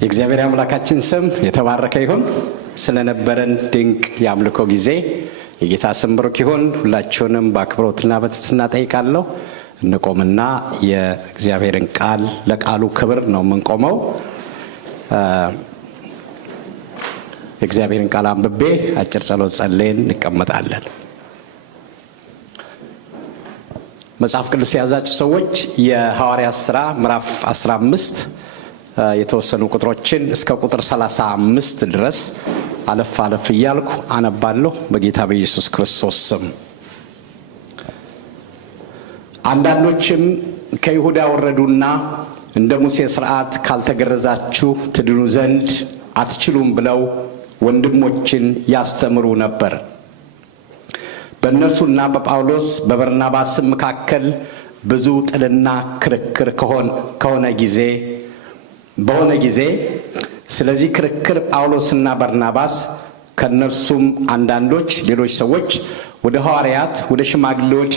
የእግዚአብሔር አምላካችን ስም የተባረከ ይሁን። ስለነበረን ድንቅ የአምልኮ ጊዜ የጌታ ስም ብሩክ ይሁን። ሁላችሁንም በአክብሮትና በትህትና ጠይቃለሁ። እንቆምና የእግዚአብሔርን ቃል ለቃሉ ክብር ነው የምንቆመው። የእግዚአብሔርን ቃል አንብቤ አጭር ጸሎት ጸልየን እንቀመጣለን። መጽሐፍ ቅዱስ የያዛችሁ ሰዎች የሐዋርያት ሥራ ምዕራፍ 15 የተወሰኑ ቁጥሮችን እስከ ቁጥር 35 ድረስ አለፍ አለፍ እያልኩ አነባለሁ በጌታ በኢየሱስ ክርስቶስ ስም። አንዳንዶችም ከይሁዳ ወረዱና እንደ ሙሴ ሥርዓት ካልተገረዛችሁ ትድኑ ዘንድ አትችሉም ብለው ወንድሞችን ያስተምሩ ነበር። በእነርሱና በጳውሎስ በበርናባስም መካከል ብዙ ጥልና ክርክር በሆነ ጊዜ ስለዚህ ክርክር ጳውሎስና በርናባስ ከእነርሱም አንዳንዶች ሌሎች ሰዎች ወደ ሐዋርያት ወደ ሽማግሌዎች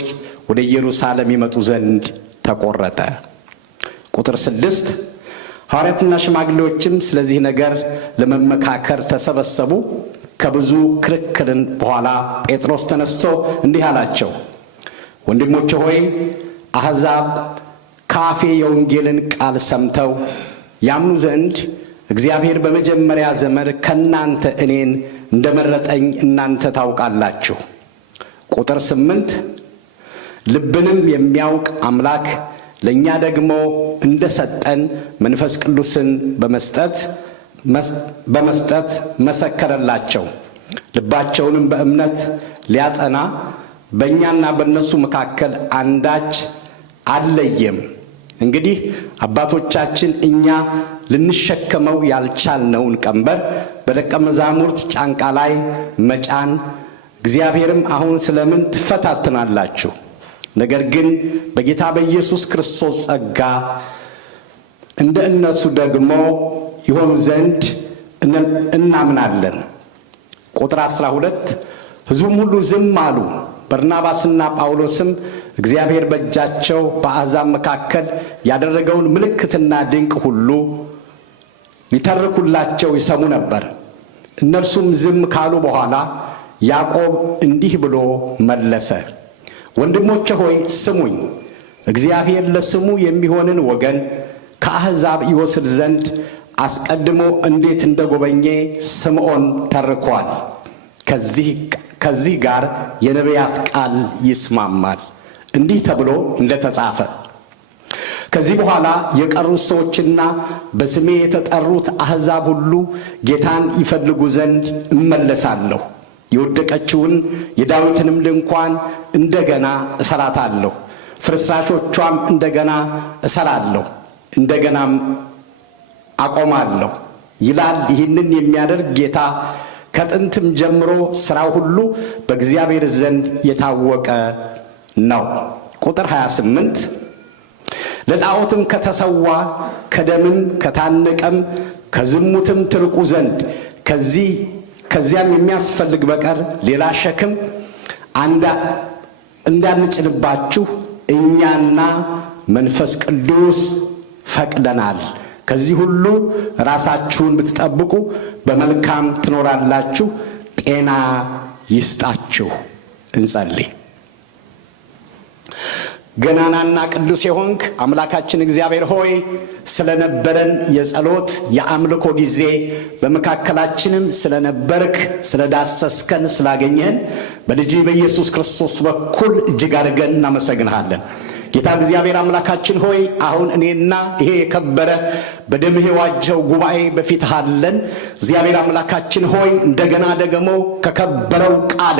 ወደ ኢየሩሳሌም ይመጡ ዘንድ ተቆረጠ። ቁጥር 6 ሐዋርያትና ሽማግሌዎችም ስለዚህ ነገር ለመመካከር ተሰበሰቡ። ከብዙ ክርክርን በኋላ ጴጥሮስ ተነስቶ እንዲህ አላቸው፣ ወንድሞቼ ሆይ አሕዛብ ከአፌ የወንጌልን ቃል ሰምተው ያምኑ ዘንድ እግዚአብሔር በመጀመሪያ ዘመን ከናንተ እኔን እንደመረጠኝ እናንተ ታውቃላችሁ። ቁጥር 8 ልብንም የሚያውቅ አምላክ ለእኛ ደግሞ እንደሰጠን መንፈስ ቅዱስን በመስጠት መሰከረላቸው። ልባቸውንም በእምነት ሊያጸና በእኛና በእነሱ መካከል አንዳች አልለየም። እንግዲህ አባቶቻችን እኛ ልንሸከመው ያልቻልነውን ቀንበር በደቀ መዛሙርት ጫንቃ ላይ መጫን፣ እግዚአብሔርም አሁን ስለምን ትፈታተናላችሁ? ነገር ግን በጌታ በኢየሱስ ክርስቶስ ጸጋ እንደ እነሱ ደግሞ ይሆኑ ዘንድ እናምናለን። ቁጥር 12 ሕዝቡም ሁሉ ዝም አሉ። በርናባስና ጳውሎስም እግዚአብሔር በእጃቸው በአሕዛብ መካከል ያደረገውን ምልክትና ድንቅ ሁሉ ሊተርኩላቸው ይሰሙ ነበር። እነርሱም ዝም ካሉ በኋላ ያዕቆብ እንዲህ ብሎ መለሰ፣ ወንድሞቼ ሆይ ስሙኝ። እግዚአብሔር ለስሙ የሚሆንን ወገን ከአሕዛብ ይወስድ ዘንድ አስቀድሞ እንዴት እንደጎበኘ ስምዖን ተርኳል። ከዚህ ጋር የነቢያት ቃል ይስማማል። እንዲህ ተብሎ እንደተጻፈ ከዚህ በኋላ የቀሩት ሰዎችና በስሜ የተጠሩት አሕዛብ ሁሉ ጌታን ይፈልጉ ዘንድ እመለሳለሁ፣ የወደቀችውን የዳዊትንም ድንኳን እንደገና እሰራታለሁ፣ ፍርስራሾቿም እንደገና እሰራለሁ፣ እንደገናም አቆማለሁ ይላል። ይህንን የሚያደርግ ጌታ ከጥንትም ጀምሮ ሥራው ሁሉ በእግዚአብሔር ዘንድ የታወቀ ነው። ቁጥር 28 ለጣዖትም ከተሰዋ ከደምም ከታነቀም ከዝሙትም ትርቁ ዘንድ ከዚያም የሚያስፈልግ በቀር ሌላ ሸክም እንዳንጭንባችሁ እኛና መንፈስ ቅዱስ ፈቅደናል። ከዚህ ሁሉ ራሳችሁን ብትጠብቁ በመልካም ትኖራላችሁ። ጤና ይስጣችሁ። እንጸልይ። ገናናና ቅዱስ የሆንክ አምላካችን እግዚአብሔር ሆይ ስለነበረን የጸሎት የአምልኮ ጊዜ በመካከላችንም ስለነበርክ ስለዳሰስከን ስላገኘን በልጅ በኢየሱስ ክርስቶስ በኩል እጅግ አድርገን እናመሰግንሃለን። ጌታ እግዚአብሔር አምላካችን ሆይ አሁን እኔና ይሄ የከበረ በደምህ የዋጀው ጉባኤ በፊትህ አለን። እግዚአብሔር አምላካችን ሆይ እንደገና ደግሞ ከከበረው ቃል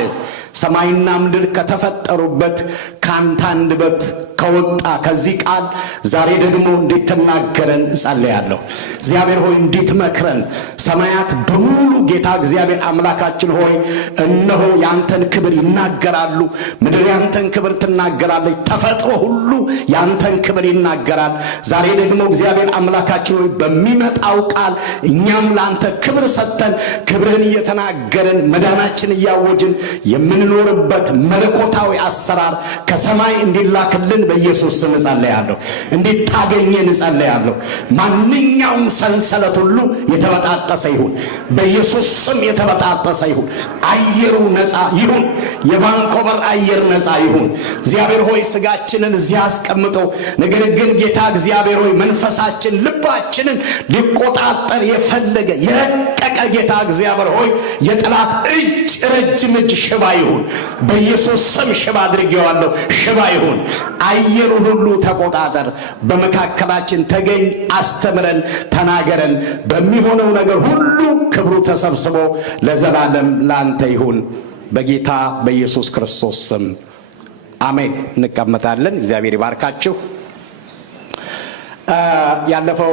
ሰማይና ምድር ከተፈጠሩበት ካንተ አንደበት ከወጣ ከዚህ ቃል ዛሬ ደግሞ እንድትናገረን እጸልያለሁ። እግዚአብሔር ሆይ እንድትመክረን ሰማያት በሙሉ ጌታ እግዚአብሔር አምላካችን ሆይ እነሆ ያንተን ክብር ይናገራሉ። ምድር ያንተን ክብር ትናገራለች። ተፈጥሮ ሁሉ ሁሉ ያንተን ክብር ይናገራል። ዛሬ ደግሞ እግዚአብሔር አምላካችን ሆይ በሚመጣው ቃል እኛም ላንተ ክብር ሰጥተን ክብርህን እየተናገርን መዳናችን እያወጅን የምንኖርበት መለኮታዊ አሰራር ከሰማይ እንዲላክልን በኢየሱስ ስም እጸልያለሁ። እንዲታገኘን እጸልያለሁ። ማንኛውም ሰንሰለት ሁሉ የተበጣጠሰ ይሁን፣ በኢየሱስ ስም የተበጣጠሰ ይሁን። አየሩ ነፃ ይሁን። የቫንኮቨር አየር ነፃ ይሁን። እግዚአብሔር ሆይ ስጋችንን እዚህ አስቀምጠው፣ ነገር ግን ጌታ እግዚአብሔር ሆይ መንፈሳችን ልባችንን ሊቆጣጠር የፈለገ የረቀቀ ጌታ እግዚአብሔር ሆይ የጠላት እጅ ረጅም እጅ ሽባ ይሁን። በኢየሱስ ስም ሽባ አድርጌዋለሁ። ሽባ ይሁን። አየሩ ሁሉ ተቆጣጠር። በመካከላችን ተገኝ፣ አስተምረን፣ ተናገረን። በሚሆነው ነገር ሁሉ ክብሩ ተሰብስቦ ለዘላለም ላንተ ይሁን። በጌታ በኢየሱስ ክርስቶስ ስም አሜን። እንቀመጣለን። እግዚአብሔር ይባርካችሁ። ያለፈው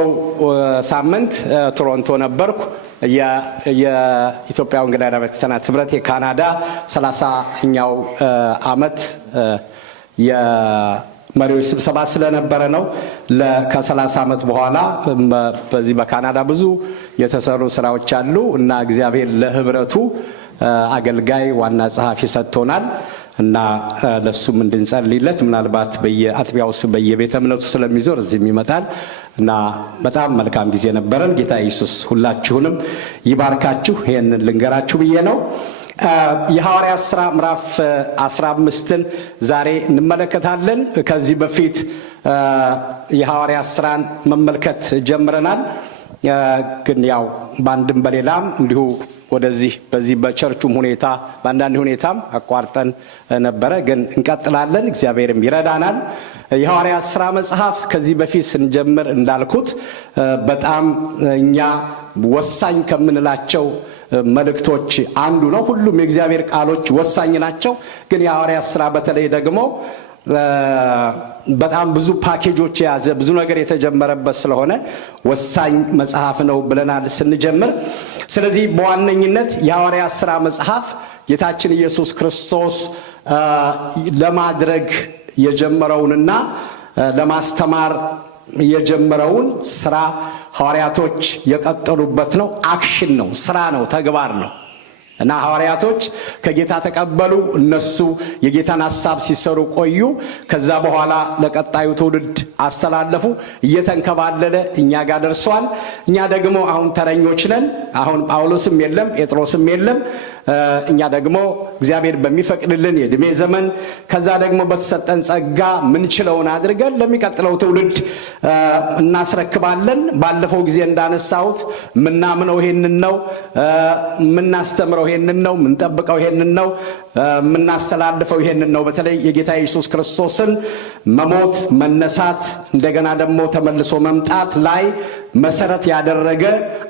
ሳምንት ቶሮንቶ ነበርኩ። የኢትዮጵያ ወንጌላውያን አብያተ ክርስቲያናት ኅብረት የካናዳ 30ኛው ዓመት የመሪዎች ስብሰባ ስለነበረ ነው። ከ30 ዓመት በኋላ በዚህ በካናዳ ብዙ የተሰሩ ስራዎች አሉ እና እግዚአብሔር ለኅብረቱ አገልጋይ ዋና ጸሐፊ ሰጥቶናል እና ለሱም እንድንጸልይለት ምናልባት በየአጥቢያው በየቤተ እምነቱ ስለሚዞር እዚህም ይመጣል እና በጣም መልካም ጊዜ ነበረን። ጌታ ኢየሱስ ሁላችሁንም ይባርካችሁ። ይሄንን ልንገራችሁ ብዬ ነው። የሐዋርያት ሥራ ምዕራፍ 15ን ዛሬ እንመለከታለን። ከዚህ በፊት የሐዋርያት ሥራን መመልከት ጀምረናል። ግን ያው በአንድም በሌላም እንዲሁ ወደዚህ በዚህ በቸርቹም ሁኔታ በአንዳንድ ሁኔታም አቋርጠን ነበረ። ግን እንቀጥላለን፣ እግዚአብሔርም ይረዳናል። የሐዋርያት ሥራ መጽሐፍ ከዚህ በፊት ስንጀምር እንዳልኩት በጣም እኛ ወሳኝ ከምንላቸው መልእክቶች አንዱ ነው። ሁሉም የእግዚአብሔር ቃሎች ወሳኝ ናቸው። ግን የሐዋርያት ሥራ በተለይ ደግሞ በጣም ብዙ ፓኬጆች የያዘ ብዙ ነገር የተጀመረበት ስለሆነ ወሳኝ መጽሐፍ ነው ብለናል ስንጀምር። ስለዚህ በዋነኝነት የሐዋርያት ሥራ መጽሐፍ ጌታችን ኢየሱስ ክርስቶስ ለማድረግ የጀመረውንና ለማስተማር የጀመረውን ሥራ ሐዋርያቶች የቀጠሉበት ነው። አክሽን ነው፣ ሥራ ነው፣ ተግባር ነው እና ሐዋርያቶች ከጌታ ተቀበሉ። እነሱ የጌታን ሐሳብ ሲሰሩ ቆዩ። ከዛ በኋላ ለቀጣዩ ትውልድ አስተላለፉ። እየተንከባለለ እኛ ጋር ደርሷል። እኛ ደግሞ አሁን ተረኞች ነን። አሁን ጳውሎስም የለም፣ ጴጥሮስም የለም። እኛ ደግሞ እግዚአብሔር በሚፈቅድልን የዕድሜ ዘመን ከዛ ደግሞ በተሰጠን ጸጋ ምንችለውን አድርገን ለሚቀጥለው ትውልድ እናስረክባለን። ባለፈው ጊዜ እንዳነሳሁት ምናምነው ይሄንን ነው፣ ምናስተምረው ይሄንን ነው፣ ምንጠብቀው ይሄንን ነው፣ ምናስተላልፈው ይሄንን ነው። በተለይ የጌታ ኢየሱስ ክርስቶስን መሞት፣ መነሳት፣ እንደገና ደግሞ ተመልሶ መምጣት ላይ መሰረት ያደረገ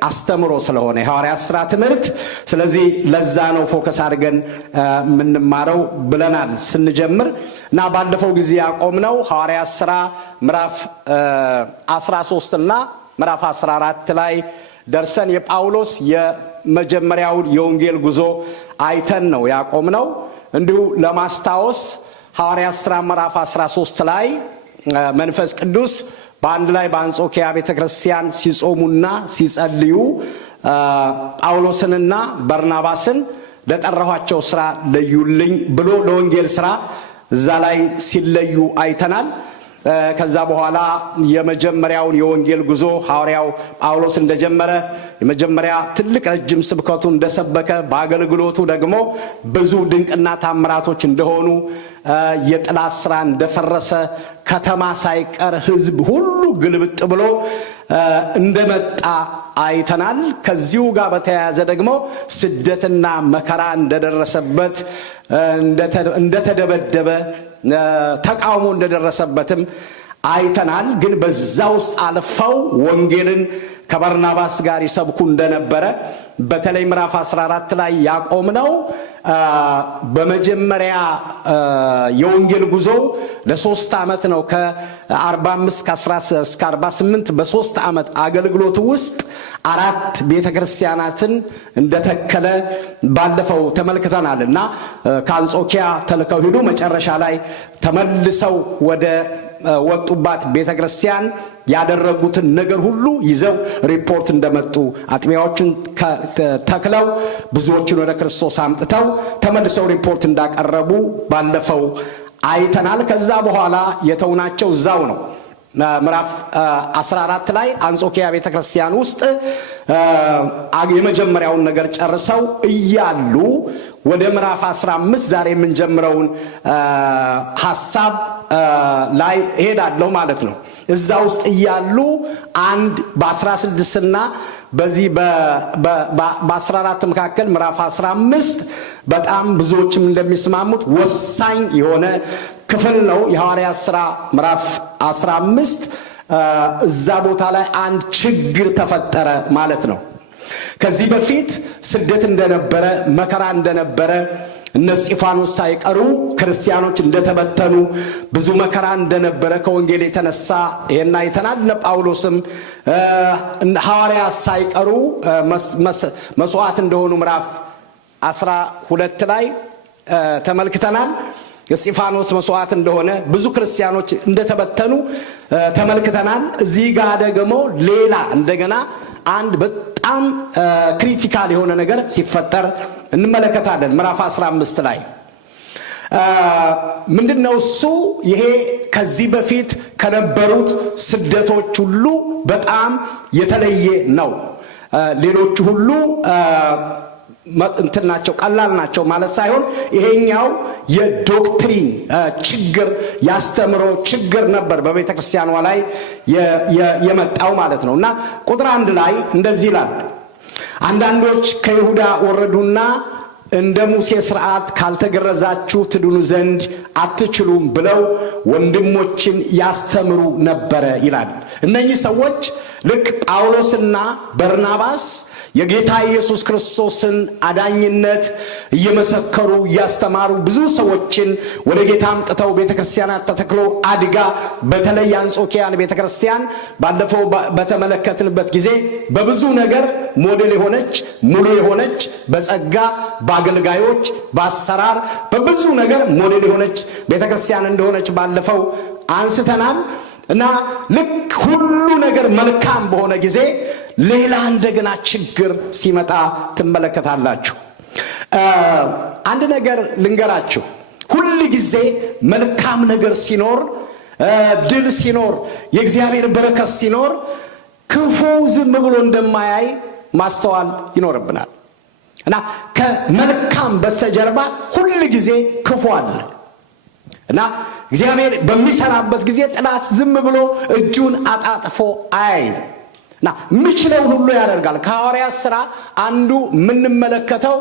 አስተምሮ ስለሆነ የሐዋርያት ሥራ ትምህርት። ስለዚህ ለዛ ነው ፎከስ አድርገን የምንማረው ብለናል ስንጀምር እና ባለፈው ጊዜ ያቆምነው ሐዋርያት ሥራ ምዕራፍ 13 እና ምዕራፍ 14 ላይ ደርሰን የጳውሎስ የመጀመሪያውን የወንጌል ጉዞ አይተን ነው ያቆምነው። እንዲሁ ለማስታወስ ሐዋርያት ሥራ ምዕራፍ 13 ላይ መንፈስ ቅዱስ በአንድ ላይ በአንጾኪያ ቤተክርስቲያን ሲጾሙና ሲጸልዩ ጳውሎስንና በርናባስን ለጠራኋቸው ሥራ ለዩልኝ ብሎ ለወንጌል ሥራ እዛ ላይ ሲለዩ አይተናል። ከዛ በኋላ የመጀመሪያውን የወንጌል ጉዞ ሐዋርያው ጳውሎስ እንደጀመረ የመጀመሪያ ትልቅ ረጅም ስብከቱ እንደሰበከ በአገልግሎቱ ደግሞ ብዙ ድንቅና ታምራቶች እንደሆኑ የጠላት ሥራ እንደፈረሰ ከተማ ሳይቀር ሕዝብ ሁሉ ግልብጥ ብሎ እንደመጣ አይተናል። ከዚሁ ጋር በተያያዘ ደግሞ ስደትና መከራ እንደደረሰበት እንደተደበደበ ተቃውሞ እንደደረሰበትም አይተናል። ግን በዛ ውስጥ አልፈው ወንጌልን ከበርናባስ ጋር ይሰብኩ እንደነበረ በተለይ ምዕራፍ 14 ላይ ያቆምነው በመጀመሪያ የወንጌል ጉዞ ለ3 ዓመት ነው። ከ45 እስከ 48 በ3 ዓመት አገልግሎት ውስጥ 4 ቤተክርስቲያናትን እንደተከለ ባለፈው ተመልክተናል እና ከአንጾኪያ ተልከው ሄዱ። መጨረሻ ላይ ተመልሰው ወደ ወጡባት ቤተክርስቲያን ያደረጉትን ነገር ሁሉ ይዘው ሪፖርት እንደመጡ አጥቢያዎችን ተክለው ብዙዎችን ወደ ክርስቶስ አምጥተው ተመልሰው ሪፖርት እንዳቀረቡ ባለፈው አይተናል። ከዛ በኋላ የተውናቸው እዛው ነው። ምዕራፍ 14 ላይ አንጾኪያ ቤተክርስቲያን ውስጥ የመጀመሪያውን ነገር ጨርሰው እያሉ ወደ ምዕራፍ 15 ዛሬ የምንጀምረውን ሐሳብ ላይ ሄዳለሁ ማለት ነው። እዛ ውስጥ እያሉ አንድ በ16 እና በዚህ በ14 መካከል ምዕራፍ 15 በጣም ብዙዎችም እንደሚስማሙት ወሳኝ የሆነ ክፍል ነው። የሐዋርያት ሥራ ምዕራፍ 15 እዛ ቦታ ላይ አንድ ችግር ተፈጠረ ማለት ነው። ከዚህ በፊት ስደት እንደነበረ መከራ እንደነበረ እነ እስጢፋኖስ ሳይቀሩ ክርስቲያኖች እንደተበተኑ ብዙ መከራ እንደነበረ ከወንጌል የተነሳ ይሄን አይተናል። እነ ጳውሎስም ሐዋርያት ሳይቀሩ መስዋዕት እንደሆኑ ምዕራፍ 12 ላይ ተመልክተናል። እስጢፋኖስ መስዋዕት እንደሆነ ብዙ ክርስቲያኖች እንደተበተኑ ተመልክተናል። እዚህ ጋር ደግሞ ሌላ እንደገና አንድ በጣም ክሪቲካል የሆነ ነገር ሲፈጠር እንመለከታለን። ምዕራፍ 15 ላይ ምንድነው እሱ? ይሄ ከዚህ በፊት ከነበሩት ስደቶች ሁሉ በጣም የተለየ ነው። ሌሎቹ ሁሉ እንትን ናቸው፣ ቀላል ናቸው ማለት ሳይሆን ይሄኛው የዶክትሪን ችግር ያስተምሮ ችግር ነበር በቤተ ክርስቲያኗ ላይ የመጣው ማለት ነው። እና ቁጥር 1 ላይ እንደዚህ ይላል፣ አንዳንዶች ከይሁዳ ወረዱና እንደ ሙሴ ሥርዓት ካልተገረዛችሁ ትድኑ ዘንድ አትችሉም ብለው ወንድሞችን ያስተምሩ ነበረ ይላል። እነኚህ ሰዎች ልክ ጳውሎስና በርናባስ የጌታ ኢየሱስ ክርስቶስን አዳኝነት እየመሰከሩ እያስተማሩ ብዙ ሰዎችን ወደ ጌታ አምጥተው ቤተክርስቲያናት ተተክሎ አድጋ በተለይ አንጾኪያን ቤተክርስቲያን ባለፈው በተመለከትንበት ጊዜ በብዙ ነገር ሞዴል የሆነች ሙሉ የሆነች በጸጋ በአገልጋዮች በአሰራር በብዙ ነገር ሞዴል የሆነች ቤተክርስቲያን እንደሆነች ባለፈው አንስተናል። እና ልክ ሁሉ ነገር መልካም በሆነ ጊዜ ሌላ እንደገና ችግር ሲመጣ ትመለከታላችሁ። አንድ ነገር ልንገራችሁ፣ ሁሉ ጊዜ መልካም ነገር ሲኖር፣ ድል ሲኖር፣ የእግዚአብሔር በረከት ሲኖር ክፉ ዝም ብሎ እንደማያይ ማስተዋል ይኖርብናል። እና ከመልካም በስተጀርባ ሁሉ ጊዜ ክፉ አለ። እና እግዚአብሔር በሚሰራበት ጊዜ ጠላት ዝም ብሎ እጁን አጣጥፎ አያይም። እና ምችለውን ሁሉ ያደርጋል። ከሐዋርያት ሥራ አንዱ የምንመለከተው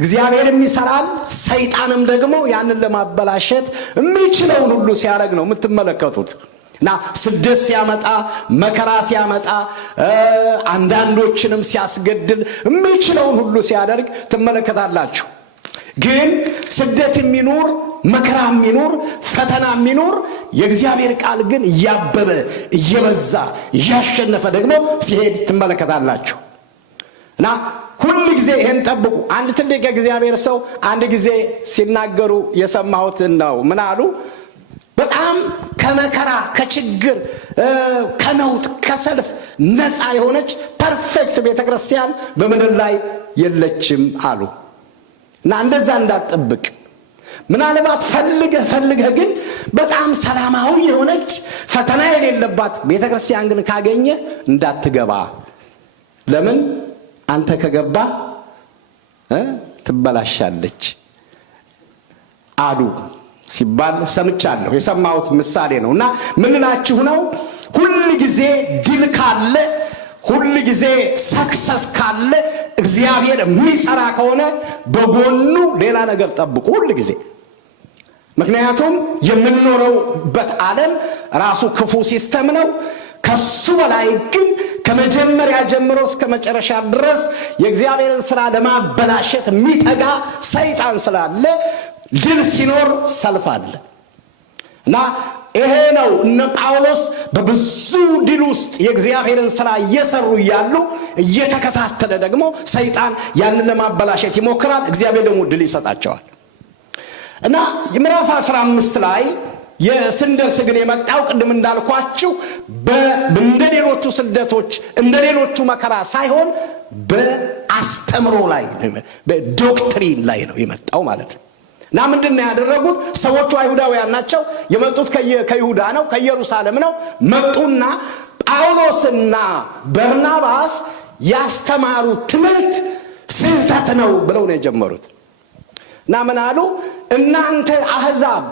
እግዚአብሔርም ይሰራል፣ ሰይጣንም ደግሞ ያንን ለማበላሸት ምችለውን ሁሉ ሲያደርግ ነው የምትመለከቱት። እና ስደት ሲያመጣ፣ መከራ ሲያመጣ፣ አንዳንዶችንም ሲያስገድል ምችለውን ሁሉ ሲያደርግ ትመለከታላችሁ። ግን ስደት የሚኖር መከራ የሚኖር ፈተና የሚኖር የእግዚአብሔር ቃል ግን እያበበ እየበዛ እያሸነፈ ደግሞ ሲሄድ ትመለከታላችሁ። እና ሁሉ ጊዜ ይሄን ጠብቁ። አንድ ትልቅ የእግዚአብሔር ሰው አንድ ጊዜ ሲናገሩ የሰማሁት ነው። ምን አሉ? በጣም ከመከራ ከችግር ከነውጥ ከሰልፍ ነፃ የሆነች ፐርፌክት ቤተክርስቲያን በምድር ላይ የለችም አሉ። እና እንደዛ እንዳትጠብቅ፣ ምናልባት ፈልገህ ግን በጣም ሰላማዊ የሆነች ፈተና የሌለባት ቤተክርስቲያን ግን ካገኘ እንዳትገባ። ለምን? አንተ ከገባ ትበላሻለች አሉ ሲባል ሰምቻለሁ። የሰማሁት ምሳሌ ነው። እና ምን ልላችሁ ነው? ሁሉ ጊዜ ድል ካለ፣ ሁሉ ጊዜ ሰክሰስ ካለ፣ እግዚአብሔር የሚሰራ ከሆነ በጎኑ ሌላ ነገር ጠብቁ ሁሉ ጊዜ። ምክንያቱም የምንኖረውበት ዓለም ራሱ ክፉ ሲስተም ነው። ከሱ በላይ ግን ከመጀመሪያ ጀምሮ እስከ መጨረሻ ድረስ የእግዚአብሔርን ሥራ ለማበላሸት የሚተጋ ሰይጣን ስላለ ድል ሲኖር ሰልፍ አለ። እና ይሄ ነው እነ ጳውሎስ በብዙ ድል ውስጥ የእግዚአብሔርን ሥራ እየሰሩ እያሉ እየተከታተለ ደግሞ ሰይጣን ያንን ለማበላሸት ይሞክራል። እግዚአብሔር ደግሞ ድል ይሰጣቸዋል። እና ምዕራፍ 15 ላይ የስንደርስ ግን የመጣው ቅድም እንዳልኳችሁ እንደሌሎቹ ስደቶች እንደሌሎቹ መከራ ሳይሆን በአስተምሮ ላይ በዶክትሪን ላይ ነው የመጣው ማለት ነው። እና ምንድነው ያደረጉት? ሰዎቹ አይሁዳውያን ናቸው። የመጡት ከይሁዳ ነው፣ ከኢየሩሳሌም ነው። መጡና ጳውሎስና በርናባስ ያስተማሩት ትምህርት ስህተት ነው ብለው ነው የጀመሩት። እና ምን አሉ? እናንተ አህዛብ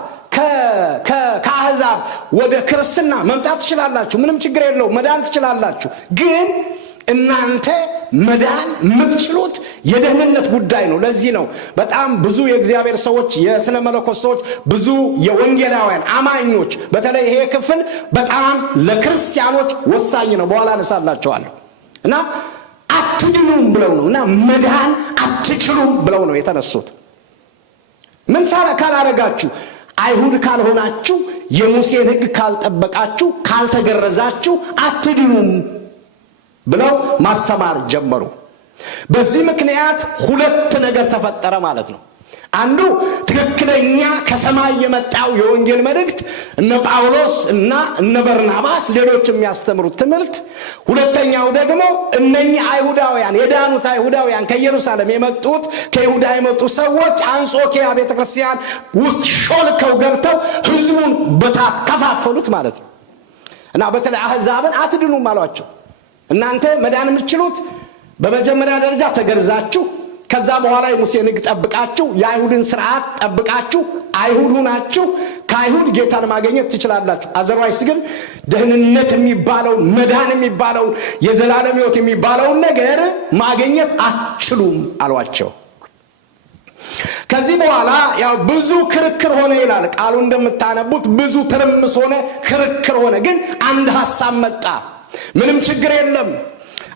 ከአህዛብ ወደ ክርስትና መምጣት ትችላላችሁ፣ ምንም ችግር የለውም፣ መዳን ትችላላችሁ። ግን እናንተ መዳን የምትችሉት የደህንነት ጉዳይ ነው። ለዚህ ነው በጣም ብዙ የእግዚአብሔር ሰዎች፣ የሥነ መለኮት ሰዎች፣ ብዙ የወንጌላውያን አማኞች በተለይ ይሄ ክፍል በጣም ለክርስቲያኖች ወሳኝ ነው። በኋላ አነሳላችኋለሁ። እና አትድኑም ብለው ነው እና መዳን አትችሉም ብለው ነው የተነሱት። ምን ካላረጋችሁ፣ አይሁድ ካልሆናችሁ፣ የሙሴን ሕግ ካልጠበቃችሁ፣ ካልተገረዛችሁ አትድኑም ብለው ማስተማር ጀመሩ። በዚህ ምክንያት ሁለት ነገር ተፈጠረ ማለት ነው። አንዱ ትክክለኛ ከሰማይ የመጣው የወንጌል መልእክት እነ ጳውሎስ እና እነ በርናባስ ሌሎች የሚያስተምሩት ትምህርት፣ ሁለተኛው ደግሞ እነኚህ አይሁዳውያን የዳኑት አይሁዳውያን ከኢየሩሳሌም የመጡት ከይሁዳ የመጡ ሰዎች አንጾኪያ ቤተክርስቲያን ውስጥ ሾልከው ገብተው ህዝቡን በታት ከፋፈሉት ማለት ነው። እና በተለይ አህዛብን አትድኑም አሏቸው። እናንተ መዳን የምትችሉት በመጀመሪያ ደረጃ ተገርዛችሁ፣ ከዛ በኋላ የሙሴን ሕግ ጠብቃችሁ፣ የአይሁድን ስርዓት ጠብቃችሁ አይሁድ ሁናችሁ ከአይሁድ ጌታን ማግኘት ትችላላችሁ። አዘርዋይስ ግን ደህንነት የሚባለውን መዳን የሚባለውን የዘላለም ሕይወት የሚባለውን ነገር ማግኘት አትችሉም አሏቸው። ከዚህ በኋላ ያው ብዙ ክርክር ሆነ ይላል ቃሉ። እንደምታነቡት ብዙ ትርምስ ሆነ፣ ክርክር ሆነ። ግን አንድ ሐሳብ መጣ። ምንም ችግር የለም፣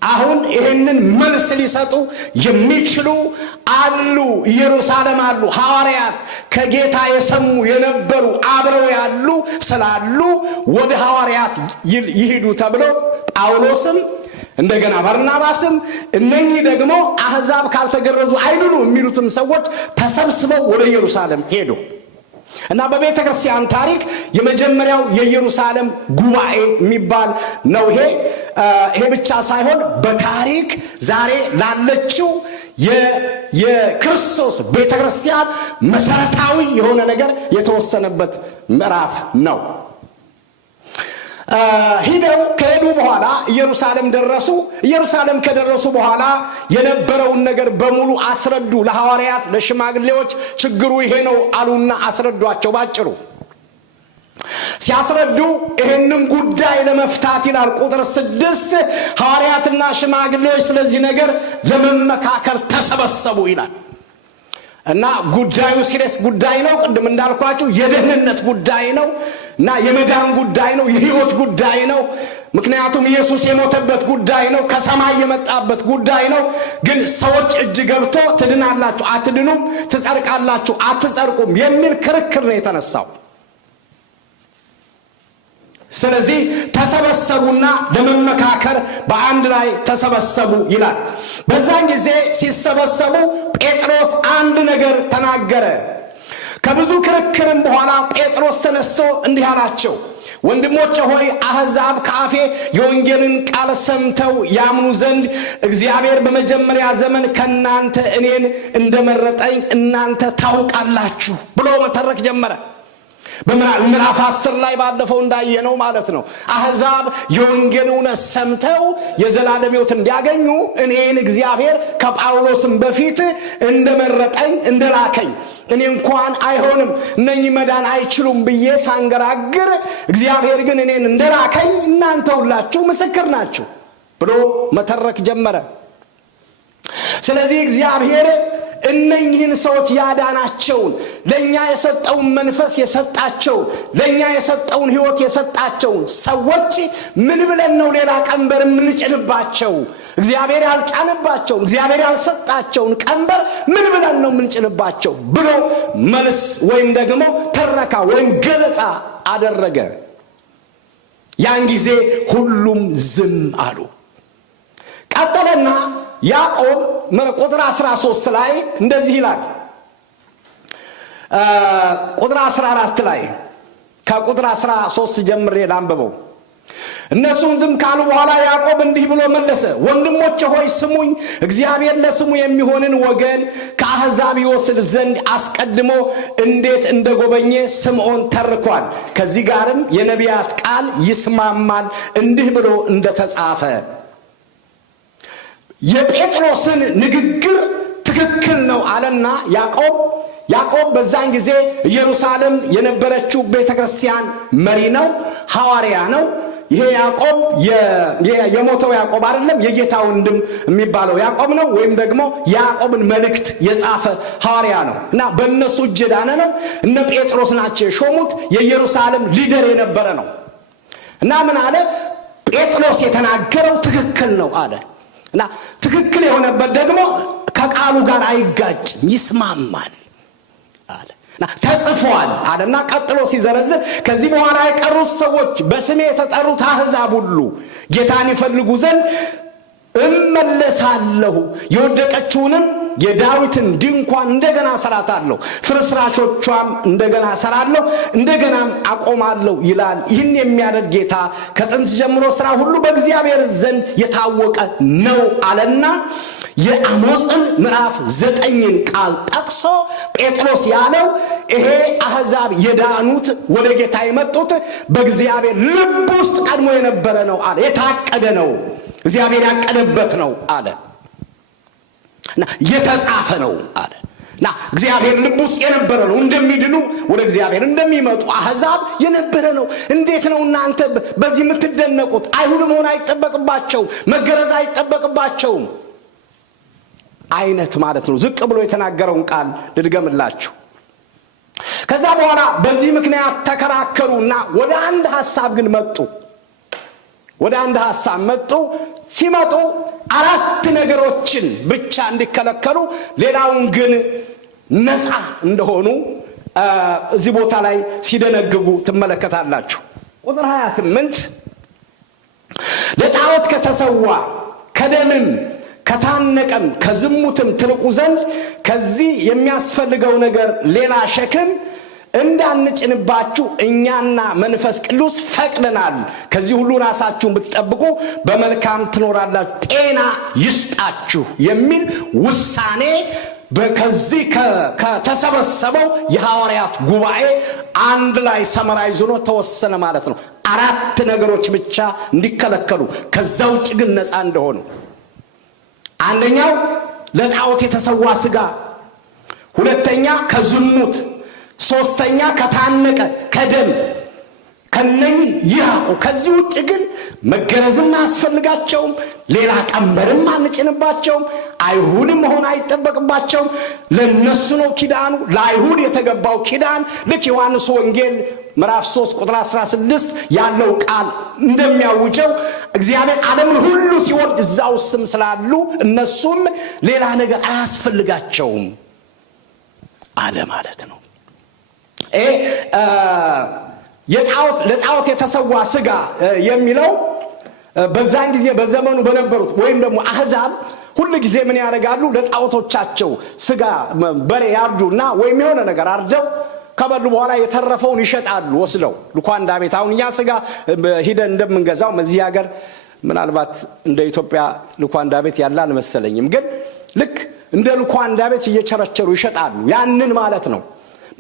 አሁን ይህንን መልስ ሊሰጡ የሚችሉ አሉ፣ ኢየሩሳሌም አሉ፣ ሐዋርያት ከጌታ የሰሙ የነበሩ አብረው ያሉ ስላሉ ወደ ሐዋርያት ይሄዱ ተብሎ ጳውሎስም እንደገና በርናባስም እነኚህ ደግሞ አህዛብ ካልተገረዙ አይድኑ የሚሉትም ሰዎች ተሰብስበው ወደ ኢየሩሳሌም ሄዱ። እና በቤተ ክርስቲያን ታሪክ የመጀመሪያው የኢየሩሳሌም ጉባኤ የሚባል ነው። ይሄ ብቻ ሳይሆን በታሪክ ዛሬ ላለችው የክርስቶስ ቤተ ክርስቲያን መሰረታዊ የሆነ ነገር የተወሰነበት ምዕራፍ ነው። ሂደው ከሄዱ በኋላ ኢየሩሳሌም ደረሱ። ኢየሩሳሌም ከደረሱ በኋላ የነበረውን ነገር በሙሉ አስረዱ። ለሐዋርያት ለሽማግሌዎች ችግሩ ይሄ ነው አሉና አስረዷቸው። ባጭሩ ሲያስረዱ ይህንን ጉዳይ ለመፍታት ይላል ቁጥር 6 ሐዋርያትና ሽማግሌዎች ስለዚህ ነገር ለመመካከር ተሰበሰቡ ይላል። እና ጉዳዩ ሲሪየስ ጉዳይ ነው። ቅድም እንዳልኳችሁ የደህንነት ጉዳይ ነው እና የመዳን ጉዳይ ነው፣ የህይወት ጉዳይ ነው። ምክንያቱም ኢየሱስ የሞተበት ጉዳይ ነው፣ ከሰማይ የመጣበት ጉዳይ ነው። ግን ሰዎች እጅ ገብቶ ትድናላችሁ አትድኑም፣ ትጸድቃላችሁ አትጸድቁም የሚል ክርክር ነው የተነሳው። ስለዚህ ተሰበሰቡና ለመመካከር በአንድ ላይ ተሰበሰቡ ይላል። በዛን ጊዜ ሲሰበሰቡ ጴጥሮስ አንድ ነገር ተናገረ። ከብዙ ክርክርም በኋላ ጴጥሮስ ተነስቶ እንዲህ አላቸው፣ ወንድሞቼ ሆይ አሕዛብ ከአፌ የወንጌልን ቃል ሰምተው ያምኑ ዘንድ እግዚአብሔር በመጀመሪያ ዘመን ከናንተ እኔን እንደመረጠኝ እናንተ ታውቃላችሁ ብሎ መተረክ ጀመረ። በምዕራፍ 10 ላይ ባለፈው እንዳየነው ማለት ነው። አሕዛብ የወንጌልን እውነት ሰምተው የዘላለም ሕይወት እንዲያገኙ እኔን እግዚአብሔር ከጳውሎስም በፊት እንደመረጠኝ እንደላከኝ እኔ እንኳን አይሆንም እነኚህ መዳን አይችሉም ብዬ ሳንገራግር እግዚአብሔር ግን እኔን እንደላከኝ እናንተ ሁላችሁ ምስክር ናችሁ ብሎ መተረክ ጀመረ። ስለዚህ እግዚአብሔር እነኚህን ሰዎች ያዳናቸውን ለኛ የሰጠውን መንፈስ የሰጣቸውን ለኛ የሰጠውን ሕይወት የሰጣቸውን ሰዎች ምን ብለን ነው ሌላ ቀንበር የምንጭንባቸው? እግዚአብሔር ያልጫነባቸውን እግዚአብሔር ያልሰጣቸውን ቀንበር ምን ብለን ነው የምንጭንባቸው ብሎ መልስ ወይም ደግሞ ተረካ ወይም ገለጻ አደረገ። ያን ጊዜ ሁሉም ዝም አሉ። ቀጠለና ያዕቆብ ቁጥር 13 ላይ እንደዚህ ይላል። ቁጥር 14 ላይ ከቁጥር 13 ጀምሬ ላንብበው። እነሱም ዝም ካሉ በኋላ ያዕቆብ እንዲህ ብሎ መለሰ፣ ወንድሞቼ ሆይ ስሙኝ። እግዚአብሔር ለስሙ የሚሆንን ወገን ከአሕዛብ ይወስድ ዘንድ አስቀድሞ እንዴት እንደጎበኘ ስምዖን ተርኳል። ከዚህ ጋርም የነቢያት ቃል ይስማማል፣ እንዲህ ብሎ እንደተጻፈ። የጴጥሮስን ንግግር ትክክል ነው አለና ያዕቆብ በዛን ጊዜ ኢየሩሳሌም የነበረችው ቤተክርስቲያን መሪ ነው፣ ሐዋርያ ነው። ይሄ ያዕቆብ የሞተው ያዕቆብ አይደለም፣ የጌታ ወንድም የሚባለው ያዕቆብ ነው። ወይም ደግሞ ያዕቆብን መልእክት የጻፈ ሐዋርያ ነው እና በእነሱ እጅ ዳነ ነው። እነ ጴጥሮስ ናቸው የሾሙት። የኢየሩሳሌም ሊደር የነበረ ነው እና ምን አለ? ጴጥሮስ የተናገረው ትክክል ነው አለ እና ትክክል የሆነበት ደግሞ ከቃሉ ጋር አይጋጭም፣ ይስማማል አለ እና ተጽፏል አለና ቀጥሎ ሲዘረዝር ከዚህ በኋላ የቀሩት ሰዎች በስሜ የተጠሩት አሕዛብ ሁሉ ጌታን ይፈልጉ ዘንድ እመለሳለሁ፣ የወደቀችውንም የዳዊትን ድንኳን እንደገና እሰራታለሁ፣ ፍርስራሾቿም እንደገና እሰራለሁ፣ እንደገናም አቆማለሁ ይላል። ይህን የሚያደርግ ጌታ ከጥንት ጀምሮ ሥራ ሁሉ በእግዚአብሔር ዘንድ የታወቀ ነው አለና የአሞጽን ምዕራፍ 9 ቃል ጠቅሶ ጴጥሮስ ያለው ይሄ አሕዛብ የዳኑት ወደ ጌታ የመጡት በእግዚአብሔር ልብ ውስጥ ቀድሞ የነበረ ነው አለ። የታቀደ ነው፣ እግዚአብሔር ያቀደበት ነው አለ እና የተጻፈ ነው አለ እና እግዚአብሔር ልብ ውስጥ የነበረ ነው። እንደሚድኑ ወደ እግዚአብሔር እንደሚመጡ አሕዛብ የነበረ ነው። እንዴት ነው እናንተ በዚህ የምትደነቁት? አይሁድ መሆን አይጠበቅባቸውም፣ መገረዝ አይጠበቅባቸውም አይነት ማለት ነው። ዝቅ ብሎ የተናገረውን ቃል ልድገምላችሁ። ከዛ በኋላ በዚህ ምክንያት ተከራከሩና ወደ አንድ ሐሳብ ግን መጡ። ሲመጡ 4 ነገሮችን ብቻ እንዲከለከሉ፣ ሌላውን ግን ነፃ እንደሆኑ እዚህ ቦታ ላይ ሲደነግጉ ትመለከታላችሁ። ቁጥር 28 ለጣዖት ከተሰዋ ከደምም ከታነቀም ከዝሙትም ትርቁ ዘንድ ከዚህ የሚያስፈልገው ነገር ሌላ ሸክም እንዳንጭንባችሁ እኛና መንፈስ ቅዱስ ፈቅደናል። ከዚህ ሁሉ ራሳችሁን ብትጠብቁ በመልካም ትኖራላችሁ፣ ጤና ይስጣችሁ የሚል ውሳኔ ከዚህ ከተሰበሰበው የሐዋርያት ጉባኤ አንድ ላይ ሰመራይዞ ተወሰነ ማለት ነው። 4 ነገሮች ብቻ እንዲከለከሉ፣ ከዛ ውጭ ግን ነፃ እንደሆኑ። አንደኛው ለጣዖት የተሰዋ ሥጋ፣ ሁለተኛ ከዝሙት፣ ሶስተኛ ከታነቀ ከደም፣ ከነኚህ ይራቁ። ከዚህ ውጭ ግን መገረዝም አያስፈልጋቸውም፣ ሌላ ቀንበርም አንጭንባቸውም፣ አይሁድም መሆን አይጠበቅባቸውም። ለነሱ ነው ኪዳኑ፣ ለአይሁድ የተገባው ኪዳን። ልክ ዮሐንስ ወንጌል ምዕራፍ 3 ቁጥር 16 ያለው ቃል እንደሚያውጀው እግዚአብሔር ዓለምን ሁሉ ሲወድ እዛው ስም ስላሉ እነሱም ሌላ ነገር አያስፈልጋቸውም አለ ማለት ነው። ለጣዖት የተሰዋ ሥጋ የሚለው በዛን ጊዜ በዘመኑ በነበሩት ወይም ደግሞ አሕዛብ ሁሉ ጊዜ ምን ያደርጋሉ? ለጣዖቶቻቸው ሥጋ በሬ ያርዱና ወይም የሆነ ነገር አርደው ከበሉ በኋላ የተረፈውን ይሸጣሉ ወስደው ልኳንዳ ቤት። አሁን እኛ ሥጋ ሂደን እንደምንገዛው በዚህ ሀገር ምናልባት እንደ ኢትዮጵያ ልኳንዳ ቤት ያለ አልመሰለኝም፣ ግን ልክ እንደ ልኳንዳ ቤት እየቸረቸሩ ይሸጣሉ። ያንን ማለት ነው።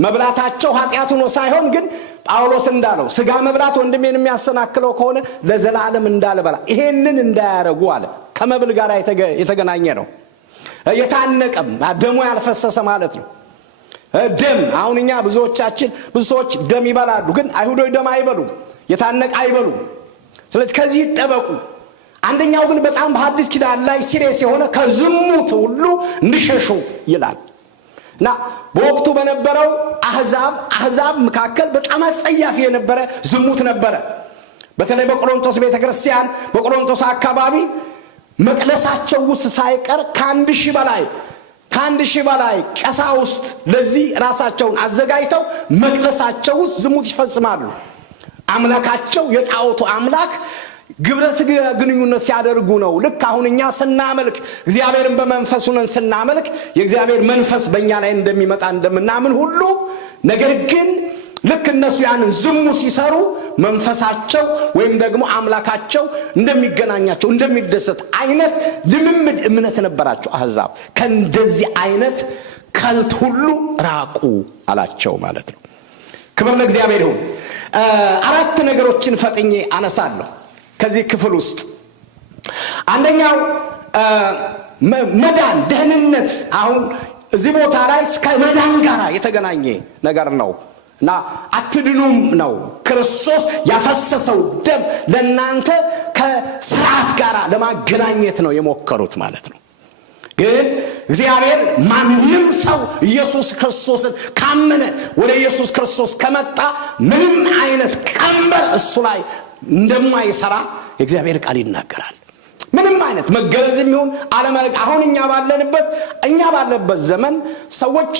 መብላታቸው ኃጢአት ሆኖ ሳይሆን ግን ጳውሎስ እንዳለው ሥጋ መብላት ወንድሜን የሚያሰናክለው ከሆነ ለዘላለም እንዳልበላ ይሄንን እንዳያረጉ አለ። ከመብል ጋር የተገናኘ ነው። የታነቀም ደሙ ያልፈሰሰ ማለት ነው። ደም አሁን እኛ ብዙ ሰዎች ደም ይበላሉ፣ ግን አይሁዶች ደም አይበሉም፣ የታነቀ አይበሉም። ስለዚህ ከዚህ ይጠበቁ። አንደኛው ግን በጣም በሐዲስ ኪዳን ላይ ሲሪየስ የሆነ ከዝሙት ሁሉ እንዲሸሹ ይላል እና በወቅቱ በነበረው አሕዛብ መካከል በጣም አጸያፊ የነበረ ዝሙት ነበረ። በተለይ በቆሮንቶስ ቤተክርስቲያን በቆሮንቶስ አካባቢ መቅደሳቸው ውስጥ ሳይቀር ከአንድ ሺህ በላይ ቀሳውስት ለዚህ ራሳቸውን አዘጋጅተው መቅደሳቸው ውስጥ ዝሙት ይፈጽማሉ። አምላካቸው የጣዖቱ አምላክ ግብረ ሥጋ ግንኙነት ሲያደርጉ ነው። ልክ አሁን እኛ ስናመልክ እግዚአብሔርን በመንፈሱ ነን ስናመልክ የእግዚአብሔር መንፈስ በእኛ ላይ እንደሚመጣ እንደምናምን ሁሉ፣ ነገር ግን ልክ እነሱ ያንን ዝሙ ሲሰሩ መንፈሳቸው ወይም ደግሞ አምላካቸው እንደሚገናኛቸው እንደሚደሰት አይነት ልምምድ እምነት ነበራቸው አሕዛብ። ከእንደዚህ አይነት ከልት ሁሉ ራቁ አላቸው ማለት ነው። ክብር ለእግዚአብሔር ይሁን። አራት ነገሮችን ፈጥኜ አነሳለሁ ከዚህ ክፍል ውስጥ። አንደኛው መዳን፣ ደህንነት። አሁን እዚህ ቦታ ላይ እስከ መዳን ጋር የተገናኘ ነገር ነው እና አትድኑም ነው። ክርስቶስ ያፈሰሰው ደም ለእናንተ ከሥርዓት ጋር ለማገናኘት ነው የሞከሩት ማለት ነው። ግን እግዚአብሔር ማንም ሰው ኢየሱስ ክርስቶስን ካመነ ወደ ኢየሱስ ክርስቶስ ከመጣ ምንም አይነት ቀንበር እሱ ላይ እንደማይሰራ የእግዚአብሔር ቃል ይናገራል። ምንም አይነት መገረዝም ይሁን አለመለቅ። አሁን እኛ ባለበት ዘመን ሰዎች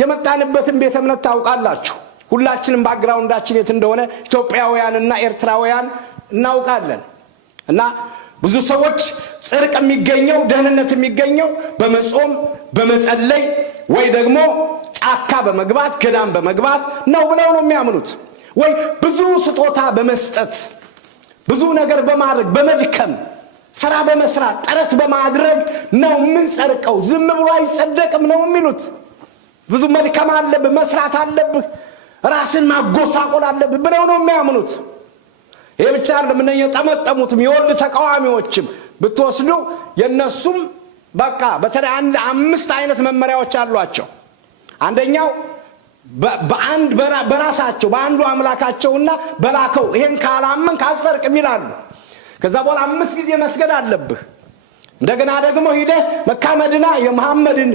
የመጣንበትን ቤተ እምነት ታውቃላችሁ። ሁላችንም ባክግራውንዳችን የት እንደሆነ ኢትዮጵያውያንና ኤርትራውያን እናውቃለን። እና ብዙ ሰዎች ጽድቅ የሚገኘው ደህንነት የሚገኘው በመጾም በመጸለይ ወይ ደግሞ ጫካ በመግባት ገዳም በመግባት ነው ብለው ነው የሚያምኑት። ወይ ብዙ ስጦታ በመስጠት ብዙ ነገር በማድረግ በመድከም ሥራ በመስራት ጥረት በማድረግ ነው ምን ጸድቀው። ዝም ብሎ አይጸደቅም ነው የሚሉት። ብዙ መድከም አለብህ፣ መስራት አለብህ፣ ራስን ማጎሳቆል አለብህ ብለው ነው የሚያምኑት። ይሄ ብቻ አይደለም። እነ የጠመጠሙትም የወልድ ተቃዋሚዎችም ብትወስዱ የነሱም በቃ በተለይ 5 አይነት መመሪያዎች አሏቸው። አንደኛው በራሳቸው በአንዱ አምላካቸውና በላከው ይሄን ካላመን ካጸድቅም ይላሉ። ከዛ በኋላ 5 ጊዜ መስገድ አለብህ። እንደገና ደግሞ ሂደህ መካ መዲና የመሐመድን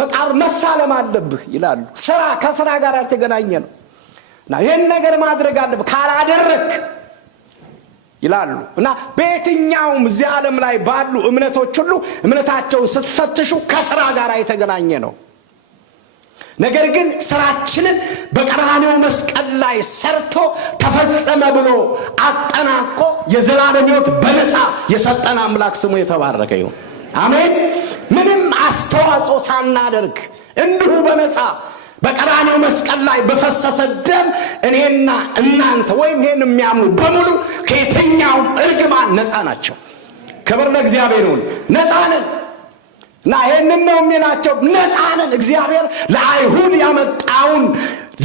መቃብር መሳለም አለብህ ይላሉ። ስራ ከስራ ጋር የተገናኘ ነው እና ይሄን ነገር ማድረግ አለብህ ካላደረክ ይላሉ። እና በየትኛውም እዚህ ዓለም ላይ ባሉ እምነቶች ሁሉ እምነታቸውን ስትፈትሹ ከስራ ጋር የተገናኘ ነው። ነገር ግን ስራችንን በቀራንዮ መስቀል ላይ ሰርቶ ተፈጸመ ብሎ አጠናቆ የዘላለም ሕይወት በነፃ የሰጠን አምላክ ስሙ የተባረከ ይሁን። አሜን። ምንም አስተዋጽኦ ሳናደርግ እንዲሁ በነፃ በቀራንዮ መስቀል ላይ በፈሰሰ ደም እኔና እናንተ ወይም ይሄን የሚያምኑ በሙሉ ከየትኛውም እርግማን ነፃ ናቸው። ክብር ለእግዚአብሔር ይሁን። ነፃ ነን እና ይሄንን ነው የሚላቸው። ነፃ ነን። እግዚአብሔር ለአይሁድ ያመጣውን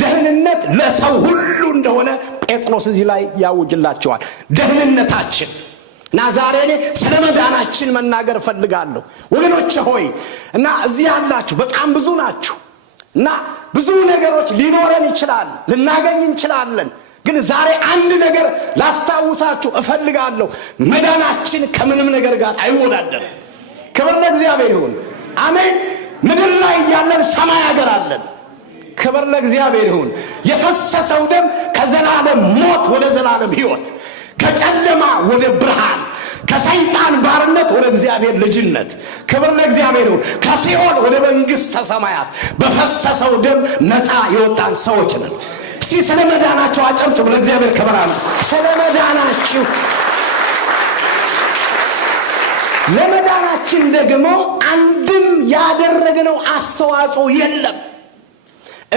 ደህንነት ለሰው ሁሉ እንደሆነ ጴጥሮስ እዚህ ላይ ያውጅላቸዋል። ደህንነታችን እና ዛሬ እኔ ስለ መዳናችን መናገር እፈልጋለሁ ወገኖቼ ሆይ። እና እዚህ ያላችሁ በጣም ብዙ ናችሁ እና ብዙ ነገሮች ሊኖረን ይችላል፣ ልናገኝ እንችላለን። ግን ዛሬ አንድ ነገር ላስታውሳችሁ እፈልጋለሁ። መዳናችን ከምንም ነገር ጋር አይወዳደርም። ክብር ለእግዚአብሔር ይሁን። አሜን። ምድር ላይ ያለን ሰማይ ሀገር አለን። ክብር ለእግዚአብሔር ይሁን። የፈሰሰው ደም ከዘላለም ሞት ወደ ዘላለም ሕይወት፣ ከጨለማ ወደ ብርሃን፣ ከሰይጣን ባርነት ወደ እግዚአብሔር ልጅነት፣ ክብር ለእግዚአብሔር ይሁን፣ ከሲኦል ወደ መንግሥተ ሰማያት በፈሰሰው ደም ነፃ የወጣን ሰዎች ነን። እስቲ ስለ መዳናችሁ አጨብጭቡ። ለእግዚአብሔር ክብር አለ። ስለ መዳናችሁ ለመዳናችን ደግሞ አንድም ያደረግነው አስተዋጽኦ የለም።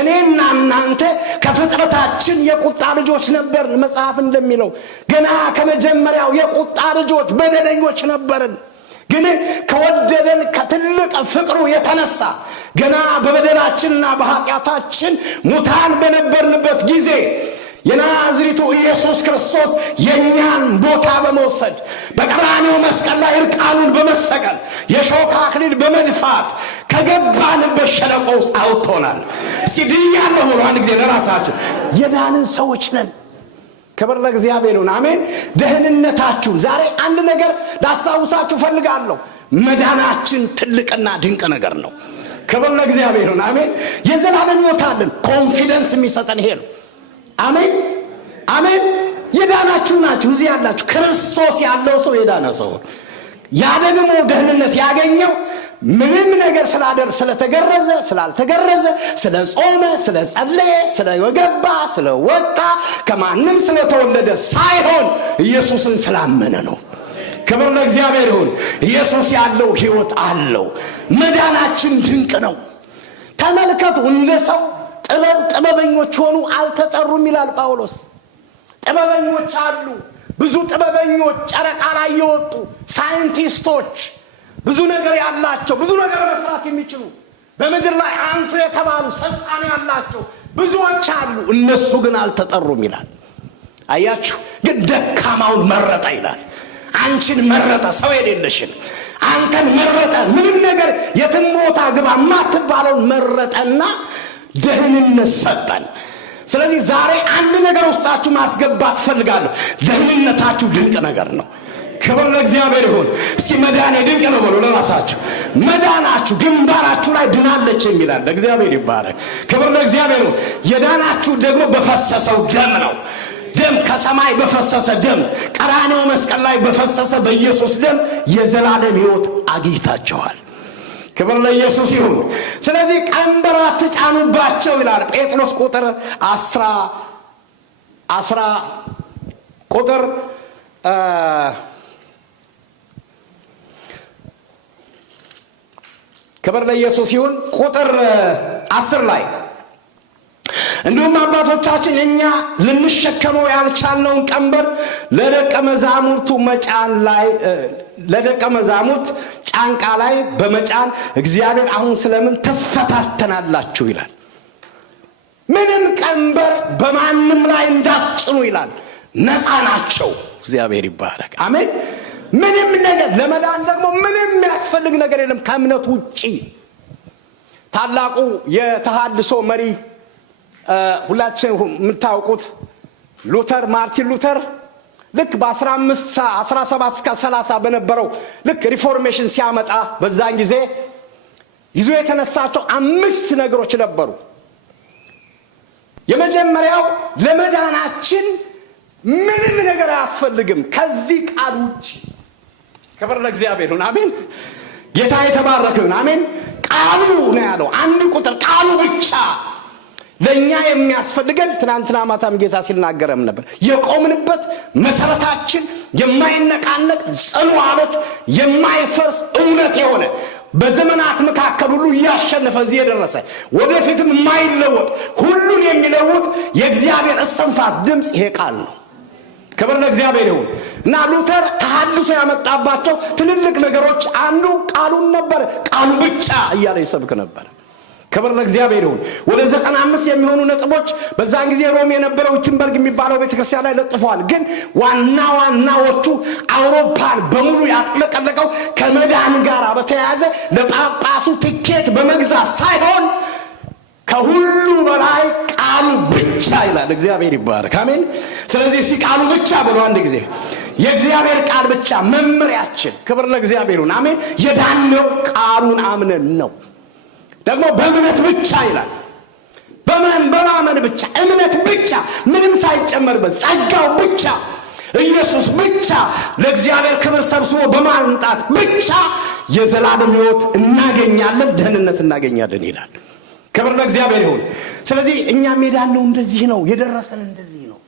እኔና እናንተ ከፍጥረታችን የቁጣ ልጆች ነበርን። መጽሐፍ እንደሚለው ገና ከመጀመሪያው የቁጣ ልጆች በደለኞች ነበርን። ግን ከወደደን ከትልቅ ፍቅሩ የተነሳ ገና በበደላችንና በኃጢአታችን ሙታን በነበርንበት ጊዜ የናዝሬቱ ኢየሱስ ክርስቶስ የኛን ቦታ በመውሰድ በቀራንዮ መስቀል ላይ እርቃኑን በመሰቀል የሾህ አክሊል በመድፋት ከገባንበት ሸለቆ ውስጥ አውጥቶናል። እስኪ ድኛለሁ ብሎ አንድ ጊዜ ለራሳችሁ የዳንን ሰዎች ነን። ክብር ለእግዚአብሔር ይሁን። አሜን። ደህንነታችሁ ዛሬ አንድ ነገር ላስታውሳችሁ ፈልጋለሁ። መዳናችን ትልቅና ድንቅ ነገር ነው። ክብር ለእግዚአብሔር ይሁን። አሜን። የዘላለም ሕይወት አለን። ኮንፊደንስ የሚሰጠን ይሄ ነው። አሜን አሜን። የዳናችሁ ናችሁ እዚህ ያላችሁ። ክርስቶስ ያለው ሰው የዳነ ሰው። ያ ደግሞ ደህንነት ያገኘው ምንም ነገር ስለተገረዘ ስላልተገረዘ፣ ስለጾመ ስለጸለየ፣ ስለገባ ስለወጣ፣ ከማንም ስለተወለደ ሳይሆን ኢየሱስን ስላመነ ነው። ክብር ለእግዚአብሔር ይሁን። ኢየሱስ ያለው ሕይወት አለው። መዳናችን ድንቅ ነው። ተመልከቱ። እንደ ሰው ጥበበኞች ሆኑ አልተጠሩም ይላል ጳውሎስ። ጥበበኞች አሉ፣ ብዙ ጥበበኞች ጨረቃ ላይ የወጡ ሳይንቲስቶች፣ ብዙ ነገር ያላቸው፣ ብዙ ነገር መስራት የሚችሉ በምድር ላይ አንቱ የተባሉ ስልጣን ያላቸው ብዙዎች አሉ። እነሱ ግን አልተጠሩም ይላል። አያችሁ፣ ግን ደካማውን መረጠ ይላል። አንቺን መረጠ፣ ሰው የሌለሽን አንተን መረጠ። ምንም ነገር የትም ቦታ ግባ ማትባለውን መረጠና ደህንነት ሰጠን። ስለዚህ ዛሬ አንድ ነገር ውስጣችሁ ማስገባት ፈልጋለሁ። ደህንነታችሁ ድንቅ ነገር ነው። ክብር ለእግዚአብሔር ይሁን። እስኪ መዳኔ ድንቅ ነው በሉ ለራሳችሁ። መዳናችሁ ግንባራችሁ ላይ ድናለች የሚላል። ለእግዚአብሔር ይባረክ። ክብር ለእግዚአብሔር ይሁን። የዳናችሁ ደግሞ በፈሰሰው ደም ነው። ደም ከሰማይ በፈሰሰ ደም፣ ቀራንዮ መስቀል ላይ በፈሰሰ በኢየሱስ ደም የዘላለም ሕይወት አግኝታችኋል። ክብር ለኢየሱስ ይሁን። ስለዚህ ቀንበር አትጫኑባቸው ይላል ጴጥሮስ ቁጥር ክብር ለኢየሱስ ይሁን ቁጥር 10 ላይ እንዲሁም አባቶቻችን እኛ ልንሸከመው ያልቻልነውን ቀንበር ለደቀ መዛሙርት ጫንቃ ላይ በመጫን እግዚአብሔር አሁን ስለምን ትፈታተናላችሁ ይላል። ምንም ቀንበር በማንም ላይ እንዳትጭኑ ይላል። ነፃ ናቸው። እግዚአብሔር ይባረክ። አሜን። ምንም ነገር ለመዳን ደግሞ ምንም የሚያስፈልግ ነገር የለም ከእምነት ውጪ። ታላቁ የተሐድሶ መሪ ሁላችን የምታውቁት ማርቲን ሉተር ልክ በ17 እስከ 30 በነበረው ልክ ሪፎርሜሽን ሲያመጣ በዛን ጊዜ ይዞ የተነሳቸው 5 ነገሮች ነበሩ። የመጀመሪያው ለመዳናችን ምንም ነገር አያስፈልግም ከዚህ ቃል ውጪ። ክብር ለእግዚአብሔር ይሁን። አሜን። ጌታ የተባረከ ይሁን። አሜን። ቃሉ ነው ያለው። አንድ ቁጥር ቃሉ ብቻ ለኛ የሚያስፈልገን። ትናንትና ማታም ጌታ ሲናገረም ነበር። የቆምንበት መሰረታችን የማይነቃነቅ ጽኑ ዓለት የማይፈርስ እውነት የሆነ በዘመናት መካከል ሁሉ ያሸነፈ እዚህ የደረሰ ወደፊትም የማይለወጥ ሁሉን የሚለውጥ የእግዚአብሔር እስትንፋስ ድምጽ ይሄ ቃል ነው። ክብር ለእግዚአብሔር ይሁን። እና ሉተር ተሐድሶ ያመጣባቸው ትልልቅ ነገሮች አንዱ ቃሉን ነበር። ቃሉ ብቻ እያለ ይሰብክ ነበር። ክብር ለእግዚአብሔር ይሁን። ወደ 95 የሚሆኑ ነጥቦች በዛን ጊዜ ሮም የነበረው ዊትንበርግ የሚባለው ቤተክርስቲያን ላይ ለጥፈዋል። ግን ዋናዎቹ አውሮፓን በሙሉ ያጥለቀለቀው ከመዳን ጋር በተያያዘ ለጳጳሱ ትኬት በመግዛት ሳይሆን ከሁሉ በላይ ቃሉ ብቻ ይላል። እግዚአብሔር ይባረክ። አሜን። ስለዚህ ቃሉ ብቻ ብሎ አንድ ጊዜ የእግዚአብሔር ቃል ብቻ መመሪያችን። ክብር ለእግዚአብሔር ይሁን። አሜን። የዳነው ቃሉን አምነን ነው። ደግሞ በእምነት ብቻ ይላል። በማመን ብቻ፣ እምነት ብቻ፣ ምንም ሳይጨመርበት ጸጋው ብቻ፣ ኢየሱስ ብቻ ለእግዚአብሔር ክብር ሰብስቦ በማምጣት ብቻ የዘላለም ሕይወት እናገኛለን፣ ደህንነት እናገኛለን ይላል። ክብር ለእግዚአብሔር ይሁን። ስለዚህ እኛም የዳነው እንደዚህ ነው፣ የደረሰን እንደዚህ ነው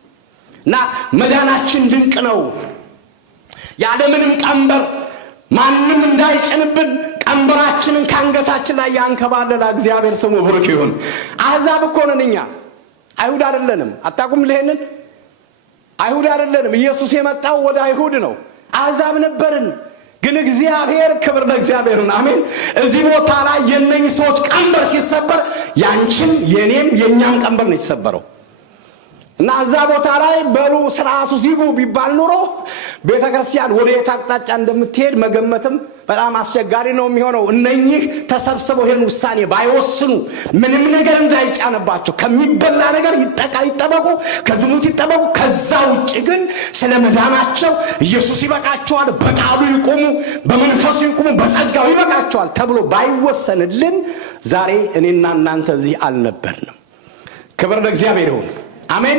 እና መዳናችን ድንቅ ነው። ያለምንም ቀንበር ማንም እንዳይጭንብን ቀንበራችንን ካንገታችን ላይ ያንከባለለ እግዚአብሔር ስሙ ብሩክ ይሁን። አሕዛብ እኮ ነን እኛ፣ አይሁድ አይደለንም። አታውቁም? ይሄንን አይሁድ አይደለንም። ኢየሱስ የመጣው ወደ አይሁድ ነው። አሕዛብ ነበርን። ግን እግዚአብሔር ክብር ለእግዚአብሔር ይሁን። አሜን። እዚህ ቦታ ላይ የነኚህ ሰዎች ቀንበር ሲሰበር ያንቺም የኔም የኛም ቀንበር ነው የተሰበረው። እና እዛ ቦታ ላይ በሉ ስርዓቱ ሲጉ ቢባል ኑሮ ቤተክርስቲያን ወደ የት አቅጣጫ እንደምትሄድ መገመትም በጣም አስቸጋሪ ነው የሚሆነው። እነኚህ ተሰብስበው ይሄን ውሳኔ ባይወስኑ ምንም ነገር እንዳይጫነባቸው ከሚበላ ነገር ይጠበቁ፣ ከዝሙት ይጠበቁ። ከዛ ውጭ ግን ስለ መዳናቸው ኢየሱስ ይበቃቸዋል፣ በቃሉ ይቆሙ፣ በመንፈሱ ይቆሙ፣ በጸጋው ይበቃቸዋል ተብሎ ባይወሰንልን ዛሬ እኔና እናንተ እዚህ አልነበርንም። ክብር ለእግዚአብሔር ይሁን። አሜን።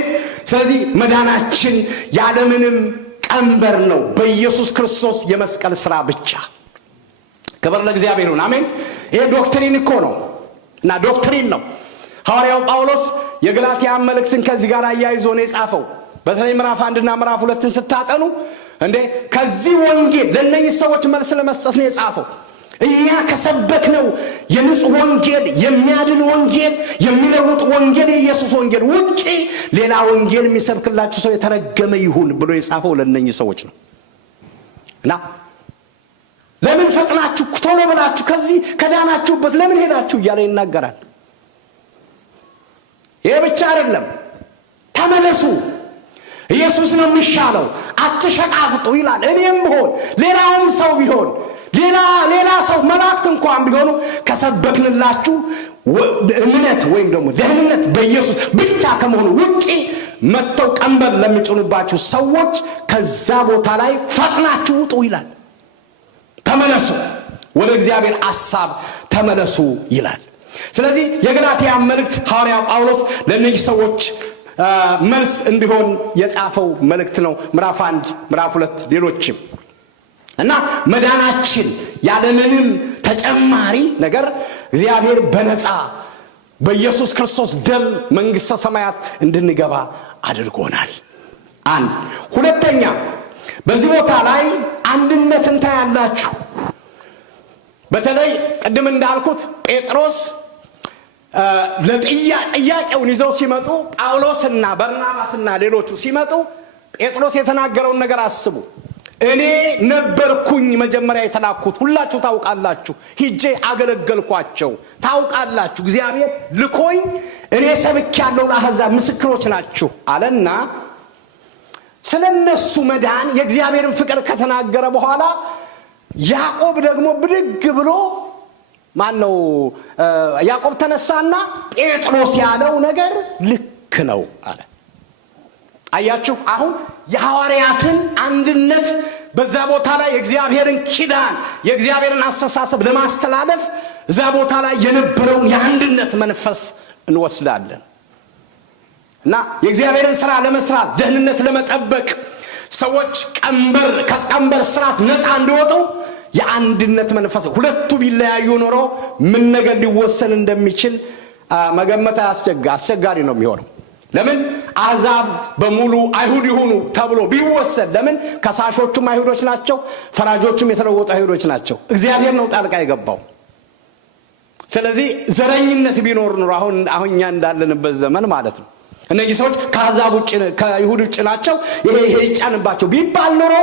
ስለዚህ መዳናችን ያለምንም ቀንበር ነው፣ በኢየሱስ ክርስቶስ የመስቀል ሥራ ብቻ። ክብር ለእግዚአብሔር ይሁን። አሜን። ይሄ ዶክትሪን እኮ ነው እና ዶክትሪን ነው። ሐዋርያው ጳውሎስ የገላትያ መልእክትን ከዚህ ጋር አያይዞ ነው የጻፈው። በተለይ ምዕራፍ 1 እና ምዕራፍ 2 ስታጠኑ ከዚህ ወንጌል ለነኚህ ሰዎች መልስ ለመስጠት ነው የጻፈው። እኛ ከሰበክነው የንጹህ ወንጌል የሚያድን ወንጌል የሚለውጥ ወንጌል የኢየሱስ ወንጌል ውጪ ሌላ ወንጌል የሚሰብክላችሁ ሰው የተረገመ ይሁን ብሎ የጻፈው ለእነኚህ ሰዎች ነው። እና ለምን ፈጥናችሁ ቶሎ ብላችሁ ከዚህ ከዳናችሁበት ለምን ሄዳችሁ እያለ ይናገራል። ይሄ ብቻ አይደለም፣ ተመለሱ፣ ኢየሱስ ነው የሚሻለው፣ አትሸቃቅጡ ይላል። እኔም ብሆን ሌላውም ሰው ቢሆን ሌላ ሰው መላእክት እንኳን ቢሆኑ ከሰበክንላችሁ እምነት ወይም ደግሞ ደህንነት በኢየሱስ ብቻ ከመሆኑ ውጪ መጥተው ቀንበር ለሚጭኑባችሁ ሰዎች ከዛ ቦታ ላይ ፈጥናችሁ ውጡ ይላል። ተመለሱ፣ ወደ እግዚአብሔር ሐሳብ ተመለሱ ይላል። ስለዚህ የገላትያ መልእክት ሐዋርያው ጳውሎስ ለእነዚህ ሰዎች መልስ እንዲሆን የጻፈው መልእክት ነው። ምዕራፍ 1 ምዕራፍ 2 ሌሎችም እና መዳናችን ያለምንም ተጨማሪ ነገር እግዚአብሔር በነፃ በኢየሱስ ክርስቶስ ደም መንግሥተ ሰማያት እንድንገባ አድርጎናል። አንድ ሁለተኛ በዚህ ቦታ ላይ አንድነትን ታያላችሁ። በተለይ ቅድም እንዳልኩት ጴጥሮስ ለጥያቄውን ይዘው ሲመጡ ጳውሎስና በርናባስና ሌሎቹ ሲመጡ ጴጥሮስ የተናገረውን ነገር አስቡ። እኔ ነበርኩኝ መጀመሪያ የተላኩት፣ ሁላችሁ ታውቃላችሁ፣ ሂጄ አገለገልኳቸው፣ ታውቃላችሁ፣ እግዚአብሔር ልኮኝ እኔ ሰብኬያለሁ፣ ለአሕዛብ ምስክሮች ናችሁ አለና ስለነሱ መዳን የእግዚአብሔርን ፍቅር ከተናገረ በኋላ ያዕቆብ ደግሞ ብድግ ብሎ ማነው ያዕቆብ ተነሳና ጴጥሮስ ያለው ነገር ልክ ነው አለ። አያችሁ፣ አሁን የሐዋርያትን አንድነት በዛ ቦታ ላይ የእግዚአብሔርን ኪዳን የእግዚአብሔርን አስተሳሰብ ለማስተላለፍ እዛ ቦታ ላይ የነበረውን የአንድነት መንፈስ እንወስዳለን እና የእግዚአብሔርን ሥራ ለመስራት ደህንነት ለመጠበቅ ሰዎች ከቀንበር ስራት ነፃ እንዲወጡ የአንድነት መንፈስ ሁለቱ ቢለያዩ ኖሮ ምን ነገር ሊወሰን እንደሚችል መገመት አስቸጋሪ ነው የሚሆነው። ለምን አሕዛብ በሙሉ አይሁድ ይሁኑ ተብሎ ቢወሰን፣ ለምን ከሳሾቹም አይሁዶች ናቸው፣ ፈራጆቹም የተለወጡ አይሁዶች ናቸው። እግዚአብሔር ነው ጣልቃ የገባው። ስለዚህ ዘረኝነት ቢኖር ኖሮ አሁን እኛ እንዳለንበት ዘመን ማለት ነው እነዚህ ሰዎች ከአሕዛብ ውጭ ከይሁድ ውጭ ናቸው፣ ይሄ ይጫንባቸው ቢባል ኖሮ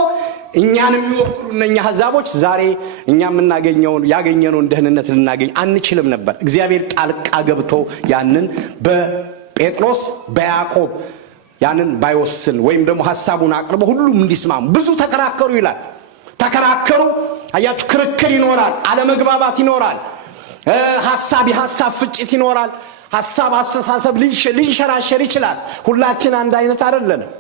እኛን የሚወክሉ እነኛ አሕዛቦች ዛሬ እኛ ያገኘነውን ደህንነት ልናገኝ አንችልም ነበር። እግዚአብሔር ጣልቃ ገብቶ ያንን በጴጥሮስ በያዕቆብ ያንን ባይወስን ወይም ደግሞ ሐሳቡን አቅርቦ ሁሉም እንዲስማሙ ብዙ ተከራከሩ ይላል። ተከራከሩ። አያችሁ፣ ክርክር ይኖራል፣ አለመግባባት ይኖራል፣ የሐሳብ ፍጭት ይኖራል፣ አስተሳሰብ ሊንሸራሸር ይችላል። ሁላችን አንድ አይነት አይደለንም።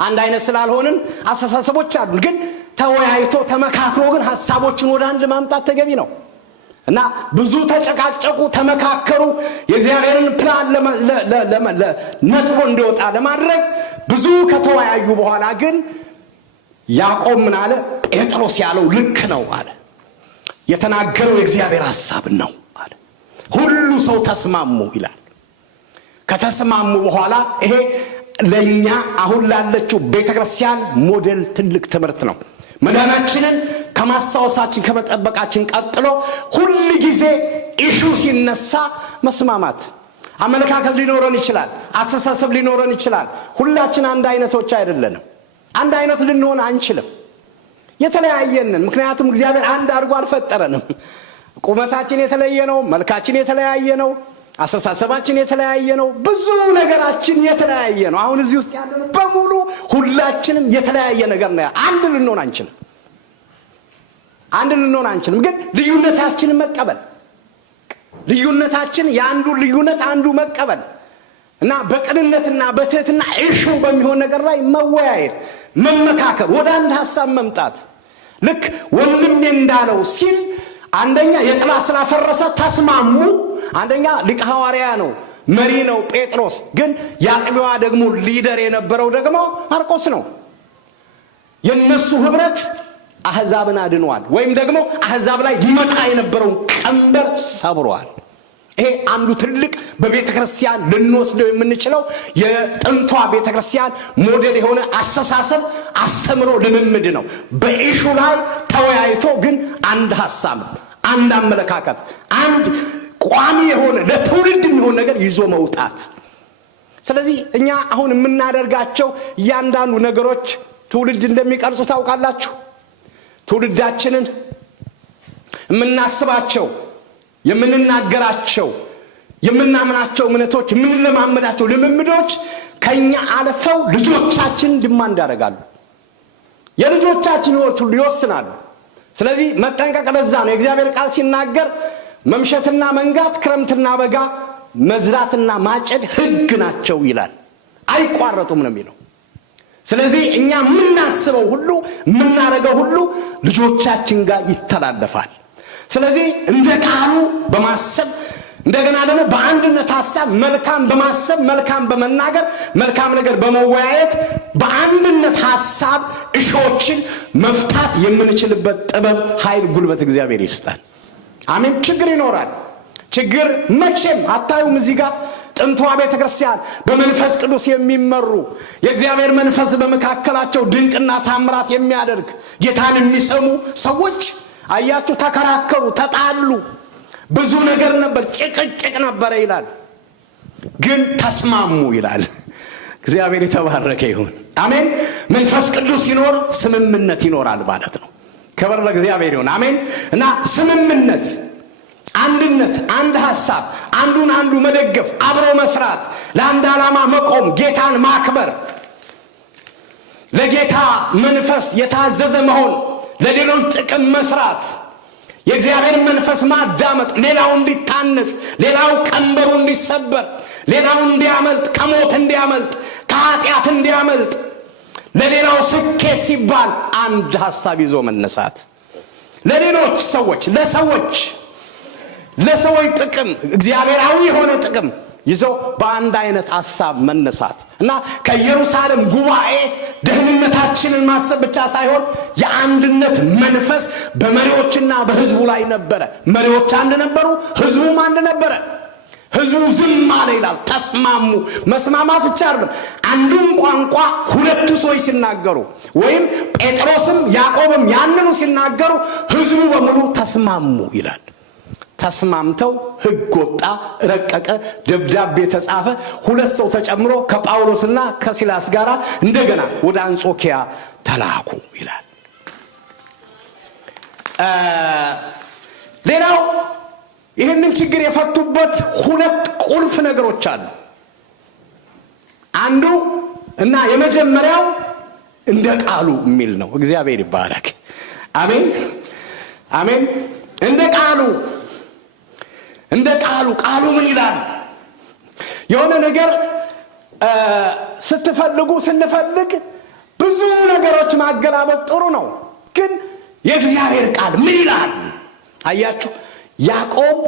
አንድ አይነት ስላልሆንን አስተሳሰቦች አሉ። ግን ተወያይቶ ተመካክሮ ግን ሐሳቦችን ወደ አንድ ማምጣት ተገቢ ነው እና ብዙ ተጨቃጨቁ፣ ተመካከሩ። የእግዚአብሔርን ፕላን ነጥቦ እንዲወጣ ለማድረግ ብዙ ከተወያዩ በኋላ ግን ያዕቆብ ምን አለ? ጴጥሮስ ያለው ልክ ነው አለ። የተናገረው የእግዚአብሔር ሐሳብ ነው አለ። ሁሉ ሰው ተስማሙ ይላል። ከተስማሙ በኋላ ይሄ ለኛ አሁን ላለችው ቤተክርስቲያን ሞዴል ትልቅ ትምህርት ነው። መዳናችንን ከማስታወሳችን ከመጠበቃችን ቀጥሎ ሁሉ ጊዜ ኢሹ ሲነሳ መስማማት፣ አመለካከት ሊኖረን ይችላል፣ አስተሳሰብ ሊኖረን ይችላል። ሁላችን አንድ አይነቶች አይደለንም። አንድ አይነት ልንሆን አንችልም። የተለያየንን። ምክንያቱም እግዚአብሔር አንድ አድርጎ አልፈጠረንም። ቁመታችን የተለየ ነው፣ መልካችን የተለያየ ነው፣ አስተሳሰባችን የተለያየ ነው፣ ብዙ ነገራችን የተለያየ ነው። አሁን እዚህ ውስጥ ያለነው በሙሉ ሁላችንም የተለያየ ነገር ነው። አንድ ልንሆን አንችልም። ግን ልዩነታችንን መቀበል፣ የአንዱ ልዩነት አንዱ መቀበል እና በቅንነትና በትህትና እሹ በሚሆን ነገር ላይ መወያየት፣ መመካከር፣ ወደ አንድ ሐሳብ መምጣት። ልክ ወንድሜ እንዳለው ሲል አንደኛ የጥላ ስላፈረሰ ተስማሙ። አንደኛ ሊቀ ሐዋርያ ነው፣ መሪ ነው ጴጥሮስ። ግን ያጥቢዋ ደግሞ ሊደር የነበረው ደግሞ ማርቆስ ነው። የነሱ ህብረት አሕዛብን አድኗል፣ ወይም ደግሞ አሕዛብ ላይ ሊመጣ የነበረውን ቀንበር ሰብሯል። ይሄ አንዱ ትልቅ በቤተክርስቲያን ልንወስደው የምንችለው የጥንቷ ቤተክርስቲያን ሞዴል የሆነ አስተሳሰብ አስተምሮ ልምምድ ነው። በኢሹ ላይ ተወያይቶ ግን አንድ ሐሳብ፣ አንድ አመለካከት፣ አንድ ቋሚ የሆነ ለትውልድ የሚሆን ነገር ይዞ መውጣት። ስለዚህ እኛ አሁን የምናደርጋቸው እያንዳንዱ ነገሮች ትውልድ እንደሚቀርጹ ታውቃላችሁ። ትውልዳችንን የምናስባቸው፣ የምንናገራቸው፣ የምናምናቸው እምነቶች፣ የምንለማመዳቸው ልምምዶች ከኛ አልፈው ልጆቻችን ዲማንድ ያደርጋሉ። የልጆቻችን ሕይወት ሁሉ ይወስናሉ። ስለዚህ መጠንቀቅ ለዛ ነው የእግዚአብሔር ቃል ሲናገር መምሸትና መንጋት፣ ክረምትና በጋ፣ መዝራትና ማጨድ ሕግ ናቸው ይላል። አይቋረጡም ነው የሚለው። ስለዚህ እኛ የምናስበው ሁሉ የምናደርገው ሁሉ ልጆቻችን ጋር ይተላለፋል። ስለዚህ እንደ ቃሉ በማሰብ እንደገና ደግሞ በአንድነት ሐሳብ መልካም በማሰብ መልካም በመናገር መልካም ነገር በመወያየት በአንድነት ሐሳብ እሾችን መፍታት የምንችልበት ጥበብ፣ ኃይል፣ ጉልበት እግዚአብሔር ይስጣል። አሜን። ችግር ይኖራል። ችግር መቼም አታዩም። እዚህ ጋር ጥንቷ ቤተክርስቲያን በመንፈስ ቅዱስ የሚመሩ የእግዚአብሔር መንፈስ በመካከላቸው ድንቅና ታምራት የሚያደርግ ጌታን የሚሰሙ ሰዎች አያችሁ፣ ተከራከሩ፣ ተጣሉ፣ ብዙ ነገር ነበር፣ ጭቅጭቅ ነበረ ይላል። ግን ተስማሙ ይላል። እግዚአብሔር የተባረከ ይሁን። አሜን። መንፈስ ቅዱስ ሲኖር ስምምነት ይኖራል ማለት ነው። ክብር ለእግዚአብሔር ይሁን። አሜን። እና ስምምነት፣ አንድነት፣ አንድ ሐሳብ፣ አንዱን አንዱ መደገፍ፣ አብሮ መስራት፣ ለአንድ ዓላማ መቆም፣ ጌታን ማክበር፣ ለጌታ መንፈስ የታዘዘ መሆን፣ ለሌሎች ጥቅም መስራት፣ የእግዚአብሔር መንፈስ ማዳመጥ፣ ሌላው እንዲታነጽ፣ ሌላው ቀንበሩ እንዲሰበር፣ ሌላው እንዲያመልጥ፣ ከሞት እንዲያመልጥ፣ ከኃጢአት እንዲያመልጥ፣ ለሌላው ስኬት ሲባል አንድ ሐሳብ ይዞ መነሳት፣ ለሌሎች ሰዎች ለሰዎች ጥቅም፣ እግዚአብሔራዊ የሆነ ጥቅም ይዞ በአንድ አይነት ሐሳብ መነሳት እና ከኢየሩሳሌም ጉባኤ ደህንነታችንን ማሰብ ብቻ ሳይሆን የአንድነት መንፈስ በመሪዎችና በሕዝቡ ላይ ነበረ። መሪዎች አንድ ነበሩ፣ ሕዝቡም አንድ ነበረ። ሕዝቡ ዝም አለ ይላል። ተስማሙ። መስማማት ብቻ አይደለም፣ አንዱን ቋንቋ ሁለቱ ሰዎች ሲናገሩ ወይም ጴጥሮስም ያዕቆብም ያንኑ ሲናገሩ ሕዝቡ በሙሉ ተስማሙ ይላል። ተስማምተው ሕግ ወጣ፣ ረቀቀ፣ ደብዳቤ ተጻፈ። 2 ሰው ተጨምሮ ከጳውሎስና ከሲላስ ጋር እንደገና ወደ አንጾኪያ ተላኩ ይላል። ሌላው ይህንን ችግር የፈቱበት 2 ቁልፍ ነገሮች አሉ። አንዱ እና የመጀመሪያው እንደ ቃሉ የሚል ነው። እግዚአብሔር ይባረክ። አሜን አሜን። እንደ ቃሉ ምን ይላል? የሆነ ነገር ስንፈልግ ብዙ ነገሮች ማገላበጥ ጥሩ ነው፣ ግን የእግዚአብሔር ቃል ምን ይላል? አያችሁ፣ ያዕቆብ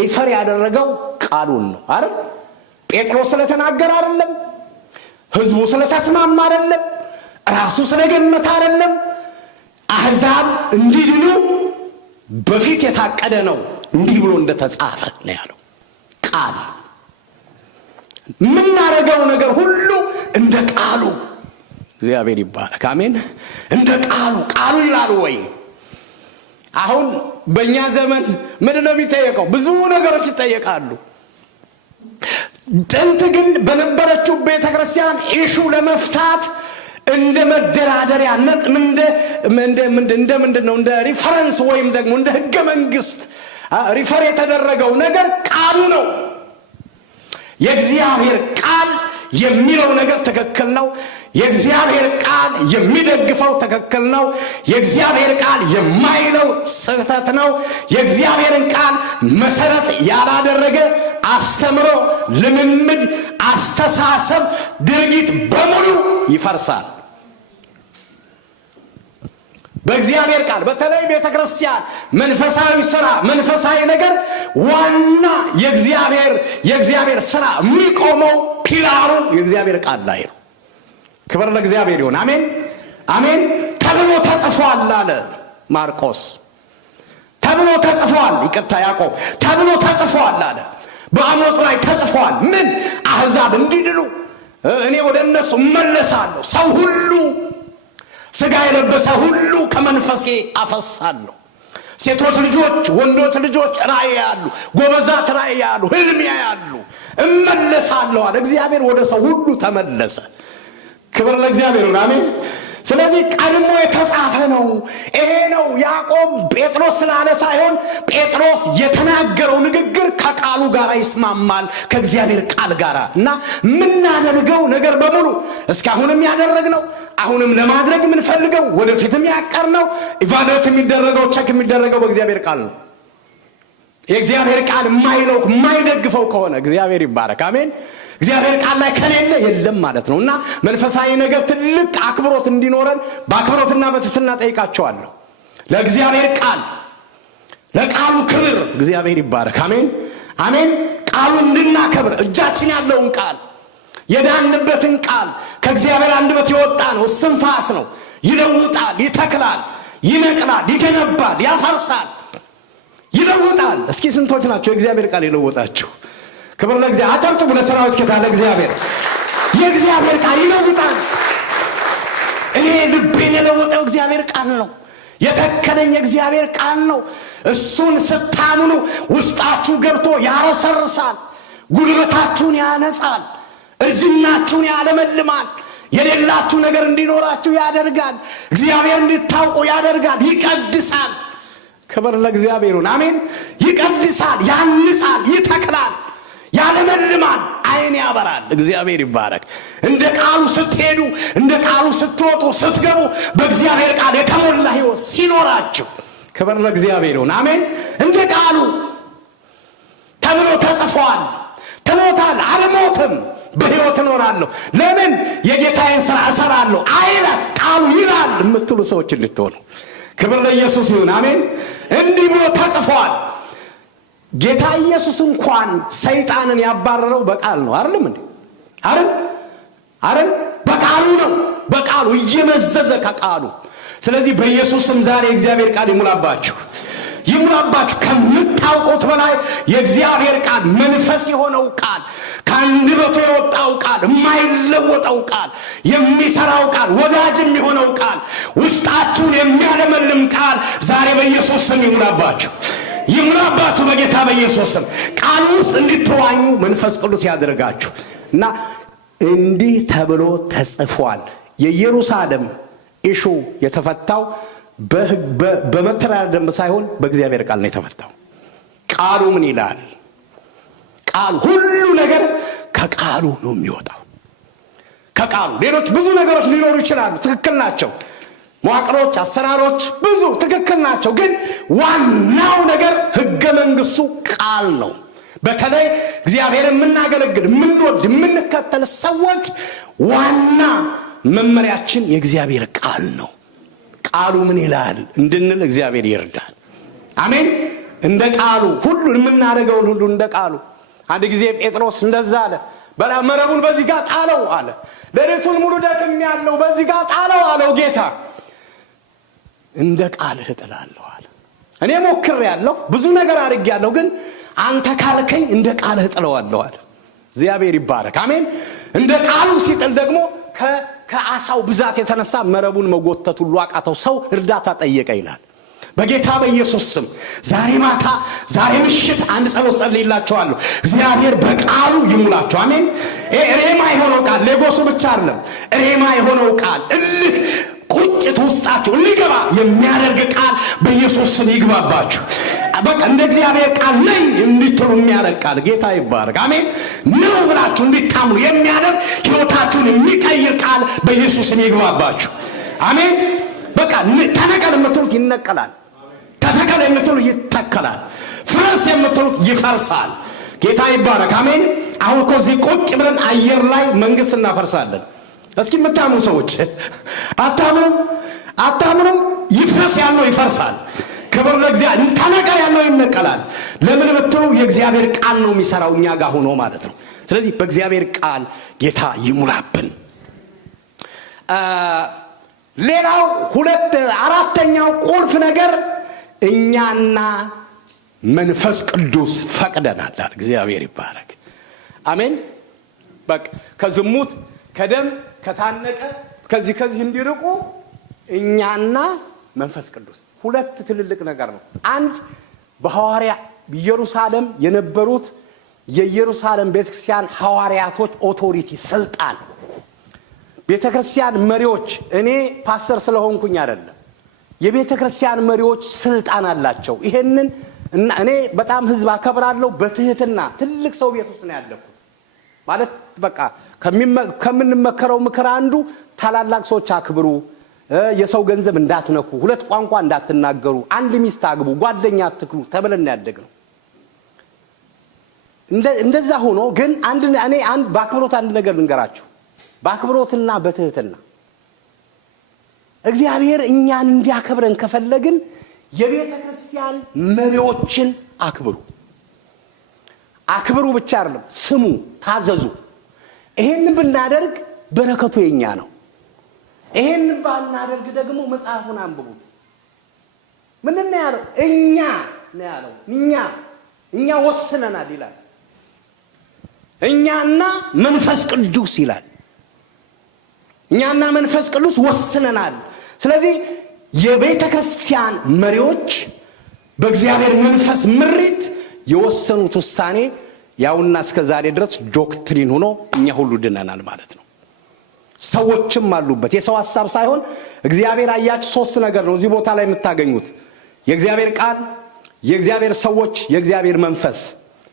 ሪፈር ያደረገው ቃሉን ነው አይደል? ጴጥሮስ ስለተናገረ አይደለም፣ ሕዝቡ ስለተስማማ አይደለም፣ ራሱ ስለገመተ አይደለም። አሕዛብ እንዲድኑ በፊት የታቀደ ነው። እንዲህ ብሎ እንደተጻፈ ነው ያለው ቃል። የምናደርገው ነገር ሁሉ እንደ ቃሉ። እግዚአብሔር ይባረክ። አሜን። እንደ ቃሉ ይላል ወይ? አሁን በእኛ ዘመን ምንድን ነው የሚጠየቀው? ብዙ ነገሮች ይጠየቃሉ። ጥንት ግን በነበረችው ቤተክርስቲያን ኢሹ ለመፍታት እንደ መደራደሪያነት እንደ ሪፈረንስ ወይም ደግሞ እንደ ሕገ መንግስት ሪፈር የተደረገው ነገር ቃሉ ነው። የእግዚአብሔር ቃል የሚለው ነገር ትክክል ነው። የእግዚአብሔር ቃል የሚደግፈው ትክክል ነው። የእግዚአብሔር ቃል የማይለው ስህተት ነው። የእግዚአብሔርን ቃል መሰረት ያላደረገ አስተምሮ፣ ልምምድ፣ አስተሳሰብ፣ ድርጊት በሙሉ ይፈርሳል። በእግዚአብሔር ቃል በተለይ ቤተክርስቲያን መንፈሳዊ ሥራ፣ መንፈሳዊ ነገር ዋና የእግዚአብሔር ሥራ የሚቆመው ፒላሩ የእግዚአብሔር ቃል ላይ ነው። ክብር ለእግዚአብሔር ይሁን። አሜን አሜን። ተብሎ ተጽፏል አለ ማርቆስ። ተብሎ ተጽፏል፣ ይቅርታ ያዕቆብ። ተብሎ ተጽፏል አለ። በአሞጽ ላይ ተጽፏል። ምን? አሕዛብ እንዲድኑ እኔ ወደ እነሱ እመለሳለሁ፣ ሰው ሁሉ ሥጋ የለበሰ ሁሉ ከመንፈሴ አፈሳለሁ። ሴቶች ልጆች፣ ወንዶች ልጆች ራእይ ያሉ፣ ጎበዛት ራእይ ያሉ፣ ሕልም ያሉ እመለሳለሁ አለ። እግዚአብሔር ወደ ሰው ሁሉ ተመለሰ። ክብር ለእግዚአብሔር። አሜን። ስለዚህ ቀድሞ የተጻፈ ነው። ይሄ ነው ያዕቆብ ጴጥሮስ ስላለ ሳይሆን ጴጥሮስ የተናገረው ንግግር ከቃሉ ጋር ይስማማል፣ ከእግዚአብሔር ቃል ጋር እና የምናደርገው ነገር በሙሉ እስካሁንም ያደረግነው አሁንም ለማድረግ የምንፈልገው ወደፊትም ያቀርነው ኢቫሉዌት የሚደረገው ቸክ የሚደረገው በእግዚአብሔር ቃል ነው። የእግዚአብሔር ቃል የማይለው የማይደግፈው ከሆነ እግዚአብሔር ይባረክ። አሜን። እግዚአብሔር ቃል ላይ ከሌለ የለም ማለት ነው። እና መንፈሳዊ ነገር ትልቅ አክብሮት እንዲኖረን በአክብሮትና በትህትና ጠይቃቸዋለሁ። ለእግዚአብሔር ቃል ለቃሉ ክብር እግዚአብሔር ይባረክ። አሜን አሜን። ቃሉ እንድናከብር እጃችን ያለውን ቃል የዳንበትን ቃል ከእግዚአብሔር አንደበት የወጣ ነው። እስትንፋስ ነው። ይለውጣል፣ ይተክላል፣ ይነቅላል፣ ይገነባል፣ ያፈርሳል፣ ይለውጣል። እስኪ ስንቶች ናቸው የእግዚአብሔር ቃል የለወጣችሁ? ክብር ለእግዚአብሔር። አጨብጭቡ ለሰራዊት ጌታ ለእግዚአብሔር። የእግዚአብሔር ቃል ይለውጣል። እኔ ልቤን የለወጠው እግዚአብሔር ቃል ነው። የተከለኝ እግዚአብሔር ቃል ነው። እሱን ስታምኑ ውስጣችሁ ገብቶ ያረሰርሳል፣ ጉልበታችሁን ያነጻል፣ እርጅናችሁን ያለመልማል፣ የሌላችሁ ነገር እንዲኖራችሁ ያደርጋል፣ እግዚአብሔር እንድታውቁ ያደርጋል፣ ይቀድሳል። ክብር ለእግዚአብሔር። አሜን። ይቀድሳል፣ ያንጻል፣ ይተክላል፣ ያለመልማል፣ አይን ያበራል። እግዚአብሔር ይባረክ። እንደ ቃሉ ስትሄዱ፣ እንደ ቃሉ ስትወጡ፣ ስትገቡ በእግዚአብሔር ቃል የተሞላ ሕይወት ሲኖራችሁ ክብር ለእግዚአብሔር ይሁን። አሜን። እንደ ቃሉ ተብሎ ተጽፏል። ትሞታል፣ አልሞትም፣ በሕይወት እኖራለሁ። ለምን? የጌታዬን ሥራ እሰራለሁ አይለ ቃሉ ይላል የምትሉ ሰዎች እንድትሆኑ ክብር ለኢየሱስ ይሁን። አሜን። እንዲህ ብሎ ተጽፏል። ጌታ ኢየሱስ እንኳን ሰይጣንን ያባረረው በቃል ነው። አይደለም እንዴ? አይደል? በቃሉ ነው። በቃሉ እየመዘዘ ከቃሉ። ስለዚህ በኢየሱስም ዛሬ እግዚአብሔር ቃል ይሙላባችሁ፣ ይሙላባችሁ። ከምታውቁት በላይ የእግዚአብሔር ቃል መንፈስ የሆነው ቃል፣ ከአንደበቱ የወጣው ቃል፣ የማይለወጠው ቃል፣ የሚሰራው ቃል፣ ወዳጅም የሆነው ቃል፣ ውስጣችሁን የሚያለመልም ቃል ዛሬ በኢየሱስ ስም ይሙላባችሁ፣ ይሙላባችሁ በጌታ በኢየሱስ ስም። ቃል ውስጥ እንድትዋኙ መንፈስ ቅዱስ ያደርጋችሁ እና እንዲህ ተብሎ ተጽፏል። የኢየሩሳሌም ኢሹ የተፈታው በመተዳደሪያ ደንብ ሳይሆን በእግዚአብሔር ቃል ነው የተፈታው። ቃሉ ምን ይላል? ቃሉ ሁሉ ነገር ከቃሉ ነው የሚወጣው። ከቃሉ ሌሎች ብዙ ነገሮች ሊኖሩ ይችላሉ፣ ትክክል ናቸው። መዋቅሮች፣ አሰራሮች ብዙ ትክክል ናቸው። ግን ዋናው ነገር ሕገ መንግስቱ ቃል ነው። በተለይ እግዚአብሔርን የምናገለግል የምንወድ የምንከተል ሰዎች ዋና መመሪያችን የእግዚአብሔር ቃል ነው። ቃሉ ምን ይላል እንድንል እግዚአብሔር ይርዳል። አሜን። እንደ ቃሉ ሁሉ የምናደርገውን ሁሉ እንደ ቃሉ። አንድ ጊዜ ጴጥሮስ እንደዛ አለ፣ በላ መረቡን በዚህ ጋር ጣለው አለ። ሌሊቱን ሙሉ ደክሜያለሁ፣ በዚህ ጋር ጣለው አለው ጌታ። እንደ ቃልህ እጥላለሁ አለ። እኔ ሞክሬያለሁ፣ ብዙ ነገር አድርጌያለሁ፣ ግን አንተ ካልከኝ እንደ ቃልህ እጥለዋለሁ አለ። እግዚአብሔር ይባረክ። አሜን። እንደ ቃሉ ሲጥል ደግሞ ከአሳው ብዛት የተነሳ መረቡን መጎተት ሁሉ አቃተው። ሰው እርዳታ ጠየቀ ይላል። በጌታ በኢየሱስ ስም ዛሬ ማታ፣ ዛሬ ምሽት አንድ ጸሎት ጸልይላችኋለሁ። እግዚአብሔር በቃሉ ይሙላችሁ። አሜን። ሬማ የሆነው ቃል ሌጎሱ ብቻ አይደለም። ሬማ የሆነው ቃል እልህ ቁጭት ውስጣችሁ እንዲገባ የሚያደርግ ቃል በኢየሱስ ስም ይግባባችሁ። በቃ እንደ እግዚአብሔር ቃል ነኝ እንድትሉ የሚያደርግ ቃል ጌታ ይባረክ። አሜን። ነው ብላችሁ እንድታምኑ የሚያደርግ ሕይወታችሁን የሚቀይር ቃል በኢየሱስ ስም ይግባባችሁ። አሜን። በቃ ተነቀል የምትሉት ይነቀላል፣ ተተከል የምትሉት ይተከላል፣ ፍረስ የምትሉት ይፈርሳል። ጌታ ይባረክ። አሜን። አሁን እኮ እዚህ ቁጭ ብለን አየር ላይ መንግስት እናፈርሳለን። እስኪ የምታምኑ ሰዎች አታምኑም? ይፍረስ ያለው ይፈርሳል። ክብር ለእግዚአብሔር። ተነቀል ያለው ይነቀላል። ለምን ብትሉ የእግዚአብሔር ቃል ነው የሚሰራው እኛ ጋር ሆኖ ማለት ነው። ስለዚህ በእግዚአብሔር ቃል ጌታ ይሙላብን። ሌላው አራተኛው ቁልፍ ነገር እኛና መንፈስ ቅዱስ ፈቅደናል። እግዚአብሔር ይባረክ። አሜን። በቃ ከዝሙት ከደም ከታነቀ ከዚህ እንዲርቁ እኛና መንፈስ ቅዱስ ሁለት ትልልቅ ነገር ነው። አንድ በሐዋርያ ኢየሩሳሌም የነበሩት የኢየሩሳሌም ቤተክርስቲያን ሐዋርያቶች ኦቶሪቲ ስልጣን፣ ቤተክርስቲያን መሪዎች፣ እኔ ፓስተር ስለሆንኩኝ አይደለም፣ የቤተክርስቲያን መሪዎች ስልጣን አላቸው። ይሄንን እኔ በጣም ህዝብ አከብራለሁ። በትህትና ትልቅ ሰው ቤት ውስጥ ነው ያለኩት። ማለት በቃ ከምንመከረው ምክር አንዱ ታላላቅ ሰዎች አክብሩ፣ የሰው ገንዘብ እንዳትነኩ፣ ሁለት ቋንቋ እንዳትናገሩ፣ አንድ ሚስት አግቡ፣ ጓደኛ አትክሉ ተብለን ያደግነው። እንደዛ ሆኖ ግን እኔ በአክብሮት አንድ ነገር ልንገራችሁ። በአክብሮትና በትህትና እግዚአብሔር እኛን እንዲያከብረን ከፈለግን የቤተ ክርስቲያን መሪዎችን አክብሩ ብቻ አይደለም፣ ስሙ፣ ታዘዙ። ይሄን ብናደርግ በረከቱ የኛ ነው። ይሄን ባናደርግ ደግሞ መጽሐፉን አንብቡት። ምንድነው ያለው? እኛ ነው ያለው። እኛ ወስነናል ይላል። እኛና መንፈስ ቅዱስ ይላል። እኛና መንፈስ ቅዱስ ወስነናል። ስለዚህ የቤተ ክርስቲያን መሪዎች በእግዚአብሔር መንፈስ ምሪት የወሰኑት ውሳኔ ያውና እስከ ዛሬ ድረስ ዶክትሪን ሆኖ እኛ ሁሉ ድነናል ማለት ነው። ሰዎችም አሉበት፣ የሰው ሐሳብ ሳይሆን እግዚአብሔር። አያችሁ ሶስት ነገር ነው እዚህ ቦታ ላይ የምታገኙት። የእግዚአብሔር ቃል፣ የእግዚአብሔር ሰዎች፣ የእግዚአብሔር መንፈስ።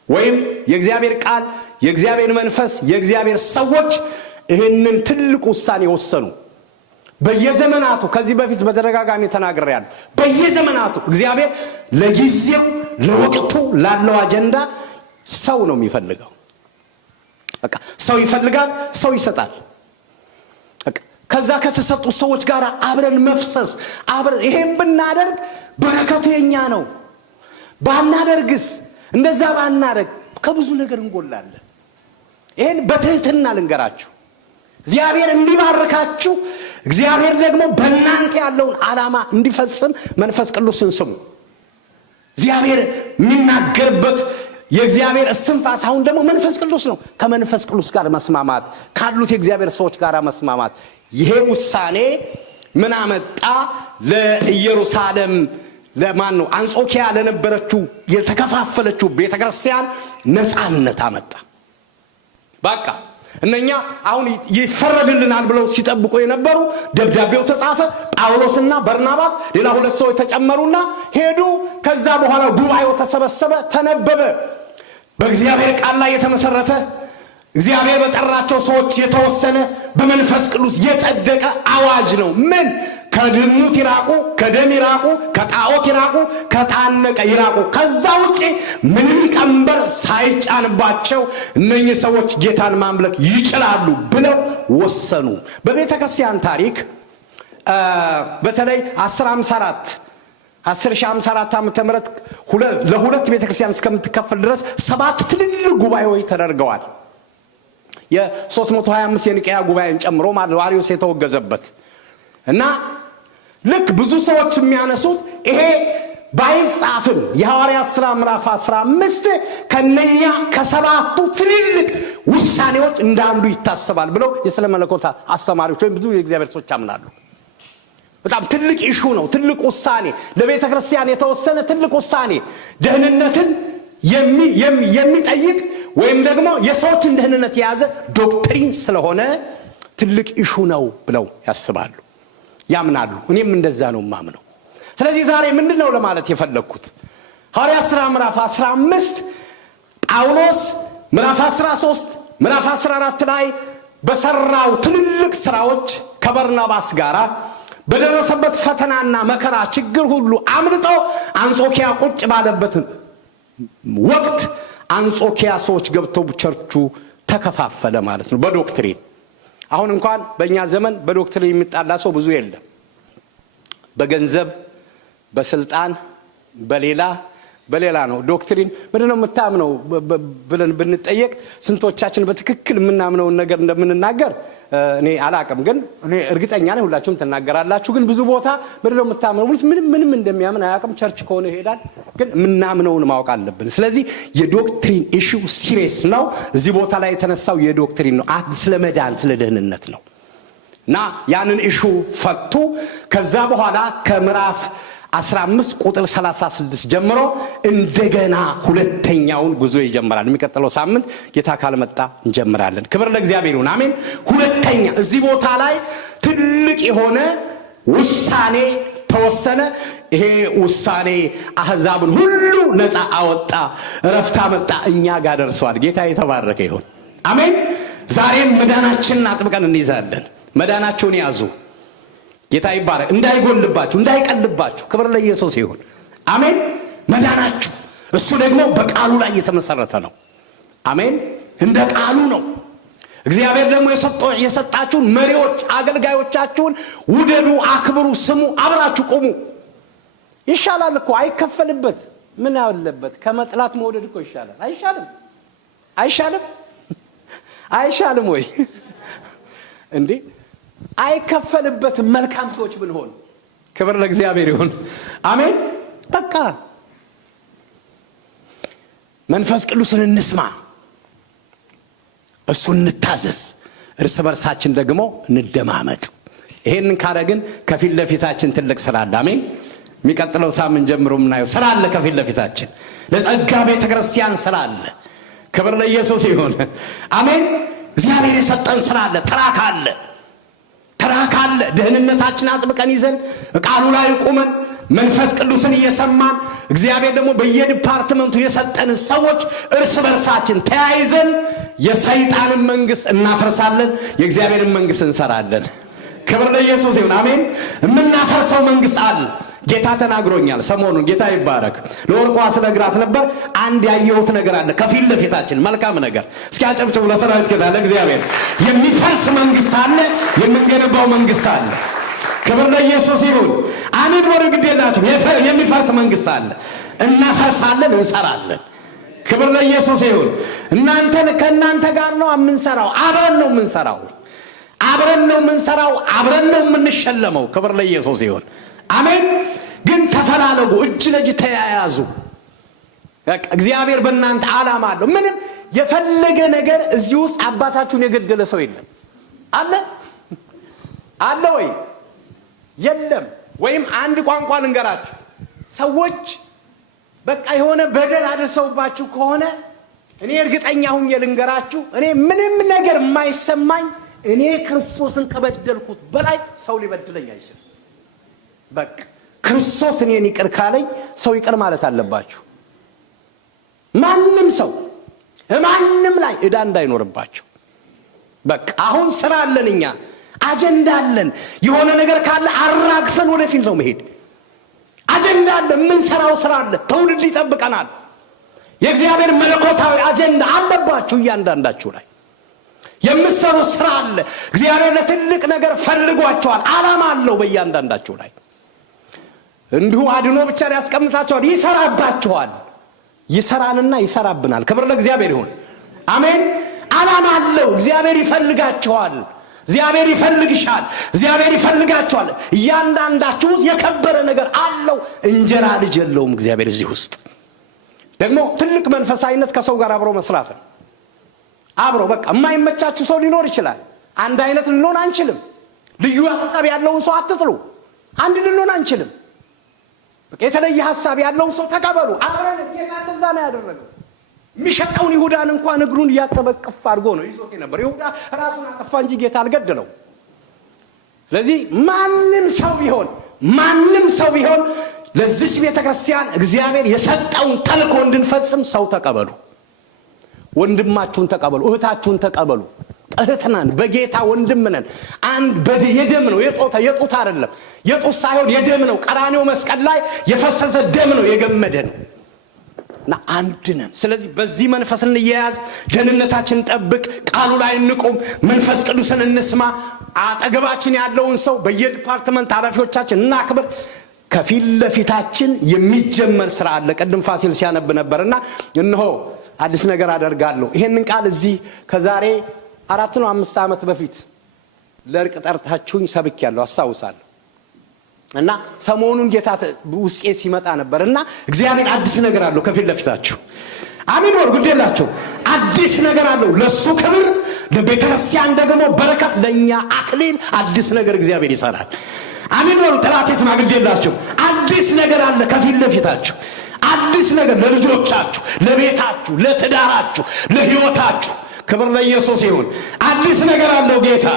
ወይም የእግዚአብሔር ቃል፣ የእግዚአብሔር መንፈስ፣ የእግዚአብሔር ሰዎች ይሄንን ትልቅ ውሳኔ ወሰኑ። በየዘመናቱ ከዚህ በፊት በተደጋጋሚ ተናግሬያለሁ። በየዘመናቱ እግዚአብሔር ለጊዜው ለወቅቱ ላለው አጀንዳ ሰው ነው የሚፈልገው። በቃ ሰው ይፈልጋል፣ ሰው ይሰጣል። በቃ ከዛ ከተሰጡ ሰዎች ጋር አብረን መፍሰስ፣ አብረን ይሄን ብናደርግ በረከቱ የኛ ነው። ባናደርግስ፣ እንደዛ ባናደርግ ከብዙ ነገር እንጎላለን። ይሄን በትህትና ልንገራችሁ። እግዚአብሔር እንዲባርካችሁ፣ እግዚአብሔር ደግሞ በእናንተ ያለውን ዓላማ እንዲፈጽም መንፈስ ቅዱስን ስሙ። እግዚአብሔር የሚናገርበት የእግዚአብሔር እስትንፋስ አሁን ደግሞ መንፈስ ቅዱስ ነው። ከመንፈስ ቅዱስ ጋር መስማማት፣ ካሉት የእግዚአብሔር ሰዎች ጋር መስማማት። ይሄ ውሳኔ ምን አመጣ? ለኢየሩሳሌም ለማን ነው? አንጾኪያ ለነበረችው የተከፋፈለችው ቤተክርስቲያን ነፃነት አመጣ። በቃ እነኛ አሁን ይፈረድልናል ብለው ሲጠብቁ የነበሩ ደብዳቤው ተጻፈ። ጳውሎስና በርናባስ ሌላ ሁለት ሰዎች ተጨመሩና ሄዱ። ከዛ በኋላ ጉባኤው ተሰበሰበ፣ ተነበበ። በእግዚአብሔር ቃል ላይ የተመሰረተ እግዚአብሔር በጠራቸው ሰዎች የተወሰነ በመንፈስ ቅዱስ የጸደቀ አዋጅ ነው። ምን? ከድሙት ይራቁ፣ ከደም ይራቁ፣ ከጣዖት ይራቁ፣ ከጣነቀ ይራቁ። ከዛ ውጪ ምንም ቀንበር ሳይጫንባቸው እነኚህ ሰዎች ጌታን ማምለክ ይችላሉ ብለው ወሰኑ። በቤተ ክርስቲያን ታሪክ በተለይ 1054 ዓመተ ምህረት ለሁለት ቤተ ክርስቲያን እስከምትከፈል ድረስ 7 ትልልቅ ጉባኤዎች ተደርገዋል። የ325 የኒቅያ ጉባኤን ጨምሮ ማለት ነው፣ አርዮስ የተወገዘበት እና ልክ ብዙ ሰዎች የሚያነሱት ይሄ ባይጻፍም የሐዋርያት ሥራ ምዕራፍ 15 ከነኛ ከ7ቱ ትልልቅ ውሳኔዎች እንዳንዱ ይታሰባል ብለው የስለ መለኮት አስተማሪዎች ወይም ብዙ የእግዚአብሔር ሰዎች ያምናሉ። በጣም ትልቅ ኢሹ ነው፣ ትልቅ ውሳኔ፣ ለቤተ ክርስቲያን የተወሰነ ትልቅ ውሳኔ፣ ደህንነትን የሚጠይቅ ወይም ደግሞ የሰዎችን ደህንነት የያዘ ዶክትሪን ስለሆነ ትልቅ ኢሹ ነው ብለው ያስባሉ፣ ያምናሉ። እኔም እንደዛ ነው ማምነው። ስለዚህ ዛሬ ምንድነው ለማለት የፈለኩት? ሐዋርያት ሥራ ምዕራፍ 15 ጳውሎስ ምዕራፍ 13 ምዕራፍ 14 ላይ በሰራው ትልልቅ ስራዎች ከበርናባስ ጋራ በደረሰበት ፈተናና መከራ ችግር ሁሉ አምልጦ አንጾኪያ ቁጭ ባለበት ወቅት አንጾኪያ ሰዎች ገብተው ቸርቹ ተከፋፈለ ማለት ነው በዶክትሪን። አሁን እንኳን በእኛ ዘመን በዶክትሪን የሚጣላ ሰው ብዙ የለም። በገንዘብ፣ በስልጣን፣ በሌላ በሌላ ነው። ዶክትሪን ምንድነው የምታምነው ብለን ብንጠየቅ ስንቶቻችን በትክክል የምናምነውን ነገር እንደምንናገር እኔ አላቅም፣ ግን እኔ እርግጠኛ ነኝ ሁላችሁም ተናገራላችሁ። ግን ብዙ ቦታ ምንድነው የምታምነው ምንም እንደሚያምን አያቅም። ቸርች ከሆነ ይሄዳል፣ ግን ምናምነውን ማወቅ አለብን። ስለዚህ የዶክትሪን ኢሹ ሲሪየስ ነው። እዚህ ቦታ ላይ የተነሳው የዶክትሪን ነው፣ ስለ መዳን ስለ ደህንነት ነው። እና ያንን ኢሹ ፈቱ። ከዛ በኋላ ከምዕራፍ 15 ቁጥር 36 ጀምሮ እንደገና ሁለተኛውን ጉዞ ይጀምራል። የሚቀጥለው ሳምንት ጌታ ካልመጣ እንጀምራለን። ክብር ለእግዚአብሔር ይሁን፣ አሜን። ሁለተኛ እዚህ ቦታ ላይ ትልቅ የሆነ ውሳኔ ተወሰነ። ይሄ ውሳኔ አህዛብን ሁሉ ነፃ አወጣ፣ እረፍት አመጣ፣ እኛ ጋር ደርሷል። ጌታ የተባረከ ይሁን፣ አሜን። ዛሬም መዳናችንን አጥብቀን እንይዛለን። መዳናችሁን ያዙ። ጌታ ይባረክ። እንዳይጎልባችሁ እንዳይቀልባችሁ። ክብር ለኢየሱስ ይሁን፣ አሜን። መዳናችሁ እሱ ደግሞ በቃሉ ላይ የተመሰረተ ነው፣ አሜን። እንደ ቃሉ ነው። እግዚአብሔር ደግሞ የሰጣችሁን መሪዎች አገልጋዮቻችሁን ውደዱ፣ አክብሩ፣ ስሙ፣ አብራችሁ ቁሙ። ይሻላል እኮ አይከፈልበት። ምን አለበት? ከመጥላት መውደድ እኮ ይሻላል። አይሻልም ወይ እንዴ? አይከፈልበትም መልካም ሰዎች ብንሆን። ክብር ለእግዚአብሔር ይሁን፣ አሜን። በቃ መንፈስ ቅዱስን እንስማ፣ እሱን እንታዘዝ፣ እርስ በርሳችን ደግሞ እንደማመጥ። ይሄንን ካረግን ከፊት ለፊታችን ትልቅ ስራ አለ፣ አሜን። የሚቀጥለው ሳምንት ጀምሮ የምናየው ስራ አለ ከፊት ለፊታችን። ለጸጋ ቤተክርስቲያን ስራ አለ። ክብር ለኢየሱስ ይሁን፣ አሜን። እግዚአብሔር የሰጠን ስራ አለ፣ ትራክ አለ። ደህንነታችን አጥብቀን ይዘን ቃሉ ላይ ቁመን መንፈስ ቅዱስን እየሰማን እግዚአብሔር ደግሞ በየዲፓርትመንቱ የሰጠን ሰዎች እርስ በርሳችን ተያይዘን የሰይጣንን መንግስት እናፈርሳለን፣ የእግዚአብሔርን መንግስት እንሰራለን። ክብር ለኢየሱስ ይሁን፣ አሜን። የምናፈርሰው መንግስት አለ። ጌታ ተናግሮኛል ሰሞኑን። ጌታ ይባረክ። ለወርቋ ስለግራት ነበር። አንድ ያየሁት ነገር አለ ከፊት ለፊታችን፣ መልካም ነገር። እስኪ አጨብጭቡ ለሰራዊት ጌታ ለእግዚአብሔር። የሚፈርስ መንግስት አለ፣ የምንገነባው መንግስት አለ። ክብር ለኢየሱስ ይሁን፣ አሜን። ወር ግዴላችሁ የሚፈርስ መንግስት አለ። እናፈርሳለን፣ እንሰራለን። ክብር ለኢየሱስ ይሁን። ከእናንተ ጋር ነው የምንሰራው፣ አብረን ነው የምንሰራው፣ አብረን ነው የምንሸለመው። ክብር ለኢየሱስ ይሁን፣ አሜን። ግን ተፈላለጉ፣ እጅ ለእጅ ተያያዙ። እግዚአብሔር በእናንተ ዓላማ አለው። ምንም የፈለገ ነገር እዚህ ውስጥ አባታችሁን የገደለ ሰው የለም። አለ ወይ? የለም። ወይም አንድ ቋንቋ ልንገራችሁ፣ ሰዎች በቃ የሆነ በደል አድርሰውባችሁ ከሆነ እኔ እርግጠኛ ሁኜ ልንገራችሁ፣ እኔ ምንም ነገር የማይሰማኝ እኔ ክርስቶስን ከበደልኩት በላይ ሰው ሊበድለኝ አይችልም። በቃ ክርስቶስ እኔን ይቅር ካለኝ ሰው ይቅር ማለት አለባችሁ። ማንም ሰው ማንም ላይ ዕዳ እንዳይኖርባቸው። በቃ አሁን ስራ አለን፣ እኛ አጀንዳ አለን። የሆነ ነገር ካለ አራግፈን ወደፊት ነው መሄድ። አጀንዳ አለ፣ የምንሰራው ስራ አለ፣ ትውልድ ይጠብቀናል። የእግዚአብሔር መለኮታዊ አጀንዳ አለባችሁ። እያንዳንዳችሁ ላይ የምትሰሩት ስራ አለ። እግዚአብሔር ለትልቅ ነገር ፈልጓቸዋል። ዓላማ አለው በእያንዳንዳችሁ ላይ። እንዲሁ አድኖ ብቻ ያስቀምጣቸዋል፣ ይሰራባቸዋል። ይሰራንና ይሰራብናል። ክብር ለእግዚአብሔር ይሁን፣ አሜን። ዓላማ አለው። እግዚአብሔር ይፈልጋቸዋል። እግዚአብሔር ይፈልግሻል። እግዚአብሔር ይፈልጋቸዋል። እያንዳንዳችሁ የከበረ ነገር አለው። እንጀራ ልጅ የለውም እግዚአብሔር እዚህ ውስጥ። ደግሞ ትልቅ መንፈሳዊነት ከሰው ጋር አብሮ መስራት ነው። አብሮ በቃ የማይመቻችሁ ሰው ሊኖር ይችላል። አንድ አይነት ልንሆን አንችልም። ልዩ ሐሳብ ያለውን ሰው አትጥሉ። አንድ ልንሆን አንችልም። በቃ የተለየ ሐሳብ ያለውን ሰው ተቀበሉ። አብረን ጌታ እንደዛ ነው ያደረገው። የሚሸጠውን ይሁዳን እንኳን እግሩን እያጠበቀፍ አድርጎ ነው ይዞት ነበር። ይሁዳ ራሱን አጠፋ እንጂ ጌታ አልገደለው። ስለዚህ ማንም ሰው ቢሆን ለዚህ ቤተክርስቲያን እግዚአብሔር የሰጠውን ተልእኮ እንድንፈጽም ሰው ተቀበሉ። ወንድማችሁን ተቀበሉ፣ እህታችሁን ተቀበሉ። እህትናን በጌታ ወንድምነን። አንድ የደም ነው፣ የጦታ አይደለም። የጦት ሳይሆን የደም ነው። ቀራንዮ መስቀል ላይ የፈሰሰ ደም ነው፣ የገመደ ነው እና አንድ ነን። ስለዚህ በዚህ መንፈስ እንያያዝ፣ ደህንነታችንን ጠብቅ፣ ቃሉ ላይ እንቁም፣ መንፈስ ቅዱስን እንስማ። አጠገባችን ያለውን ሰው በየዲፓርትመንት ኃላፊዎቻችን እናክብር። ከፊት ለፊታችን የሚጀመር ስራ አለ። ቀደም ፋሲል ሲያነብ ነበርና እነሆ አዲስ ነገር አደርጋለሁ። ይሄንን ቃል እዚህ ከዛሬ 4 ነው 5 ዓመት በፊት ለርቅ ጠርታችሁኝ ሰብኬያለሁ አስታውሳለሁ። እና ሰሞኑን ጌታ ውስጤ ሲመጣ ነበርና እግዚአብሔር አዲስ ነገር አለው ከፊት ለፊታችሁ። አሜን ወር ጉዴላችሁ አዲስ ነገር አለው ለሱ ክብር፣ ለቤተክርስቲያን ደግሞ በረከት፣ ለኛ አክሊል አዲስ ነገር እግዚአብሔር ይሰራል። አሜን ወር ጠላቴ ስማ ጉዴላችሁ አዲስ ነገር አለ ከፊት ለፊታችሁ። አዲስ ነገር ለልጆቻችሁ፣ ለቤታችሁ፣ ለትዳራችሁ፣ ለህይወታችሁ። ክብር ለኢየሱስ ይሁን። አዲስ ነገር አለው ጌታ፣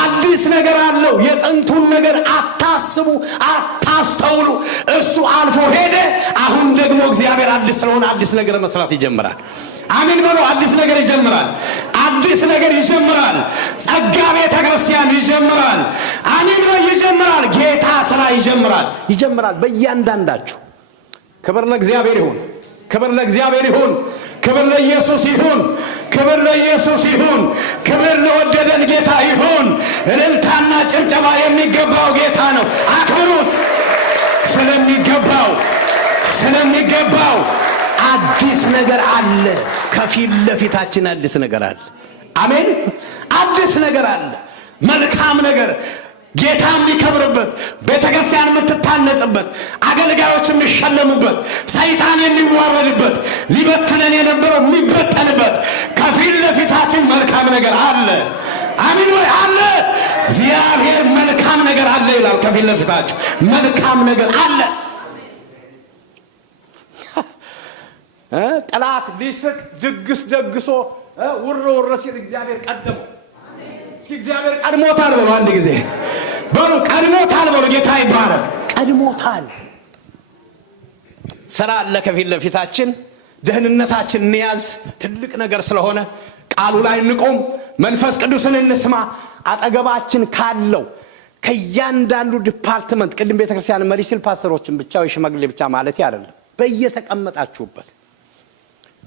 አዲስ ነገር አለው። የጥንቱን ነገር አታስቡ፣ አታስተውሉ። እሱ አልፎ ሄደ። አሁን ደግሞ እግዚአብሔር አዲስ ስለሆነ አዲስ ነገር መስራት ይጀምራል። አሜን በሉ። አዲስ ነገር ይጀምራል። አዲስ ነገር ይጀምራል። ጸጋ ቤተክርስቲያን ይጀምራል። አሜን በሉ። ይጀምራል። ጌታ ስራ ይጀምራል በእያንዳንዳችሁ። ክብር ለእግዚአብሔር ይሁን። ክብር ለእግዚአብሔር ይሁን። ክብር ለኢየሱስ ይሁን። ክብር ለኢየሱስ ይሁን። ክብር ለወደደን ጌታ ይሁን። እልልታና ጭብጨባ የሚገባው ጌታ ነው። አክብሩት። ስለሚገባው አዲስ ነገር አለ ከፊት ለፊታችን። አዲስ ነገር አለ። አሜን። አዲስ ነገር አለ። መልካም ነገር ጌታ የሚከብርበት፣ ቤተክርስቲያን የምትታነጽበት፣ አገልጋዮች የሚሸለሙበት፣ ሰይጣን የሚዋረድበት፣ ሊበትነን የነበረው የሚበተንበት ከፊት ለፊታችን መልካም ነገር አለ። አሜን ወይ? አለ። እግዚአብሔር መልካም ነገር አለ ይላል። ከፊት ለፊታችሁ መልካም ነገር አለ። ጠላት ሊስቅ ድግስ ደግሶ ውር ሲል እግዚአብሔር ቀደመው። እግዚአብሔር ቀድሞታል በሉ። አንድ ጊዜ በሉ ቀድሞታል በሉ። ጌታ ይባረክ። ቀድሞታል። ስራ አለ ከፊት ለፊታችን። ደህንነታችን እንያዝ። ትልቅ ነገር ስለሆነ ቃሉ ላይ እንቆም። መንፈስ ቅዱስን እንስማ። አጠገባችን ካለው ከእያንዳንዱ ዲፓርትመንት ቅድም ቤተክርስቲያን መሪ ሲል ፓስተሮችን ብቻ ወይ ሽማግሌ ብቻ ማለት አይደለም። በየተቀመጣችሁበት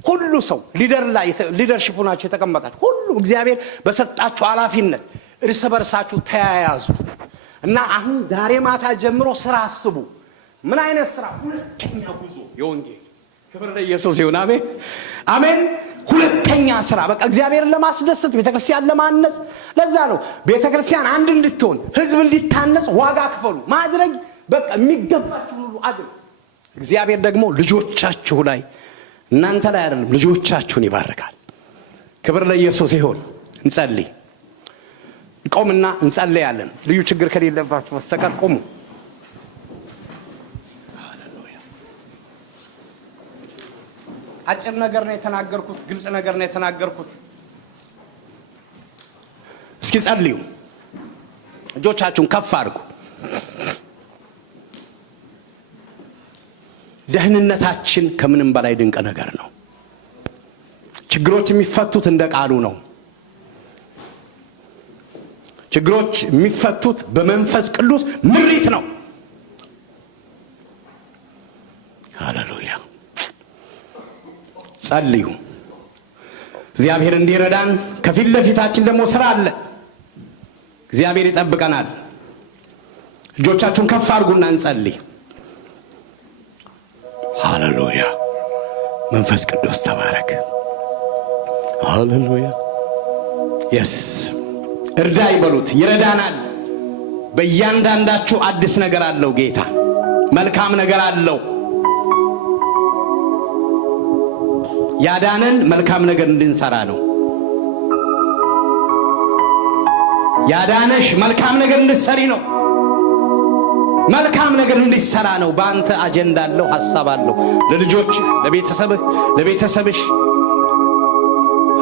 ሁሉ ሰው ሊደርሺፕ ሆናችሁ የተቀመጣችሁ ሁሉ እግዚአብሔር በሰጣችሁ ኃላፊነት እርስ በርሳችሁ ተያያዙ እና አሁን ዛሬ ማታ ጀምሮ ስራ አስቡ። ምን አይነት ስራ? ሁለተኛ ጉዞ የወንጌል። ክብር ለኢየሱስ ይሁን። አሜን አሜን። ሁለተኛ ስራ በቃ እግዚአብሔርን ለማስደሰት ቤተክርስቲያን ለማነጽ። ለዛ ነው ቤተክርስቲያን አንድ እንድትሆን ህዝብ እንዲታነጽ ዋጋ ክፈሉ። ማድረግ በቃ የሚገባችሁ ሁሉ አድርጉ። እግዚአብሔር ደግሞ ልጆቻችሁ ላይ እናንተ ላይ አይደለም ልጆቻችሁን ይባርካል። ክብር ለኢየሱስ ይሁን። እንጸልይ። ቆምና እንጸልያለን። ልዩ ችግር ከሌለባችሁ በስተቀር ቆሙ። ሃሌሉያ። አጭር ነገር ነው የተናገርኩት፣ ግልጽ ነገር ነው የተናገርኩት። እስኪ ጸልዩ። እጆቻችሁን ከፍ አድርጉ። ደህንነታችን ከምንም በላይ ድንቅ ነገር ነው። ችግሮች የሚፈቱት እንደ ቃሉ ነው። ችግሮች የሚፈቱት በመንፈስ ቅዱስ ምሪት ነው። ሃሌሉያ። ጸልዩ። እግዚአብሔር እንዲረዳን። ከፊት ለፊታችን ደግሞ ስራ አለ። እግዚአብሔር ይጠብቀናል። እጆቻችሁን ከፍ አድርጉና እንጸልይ። ሃሌሉያ። መንፈስ ቅዱስ ተባረክ። ሃሌሉያ። የስ እርዳይ በሉት። ይረዳናል። በእያንዳንዳችሁ አዲስ ነገር አለው ጌታ። መልካም ነገር አለው። ያዳነን መልካም ነገር እንድንሰራ ነው። ያዳነሽ መልካም ነገር እንድትሰሪ ነው። መልካም ነገር እንዲሰራ ነው። በአንተ አጀንዳ አለው፣ ሐሳብ አለው። ለልጆች፣ ለቤተሰብሽ።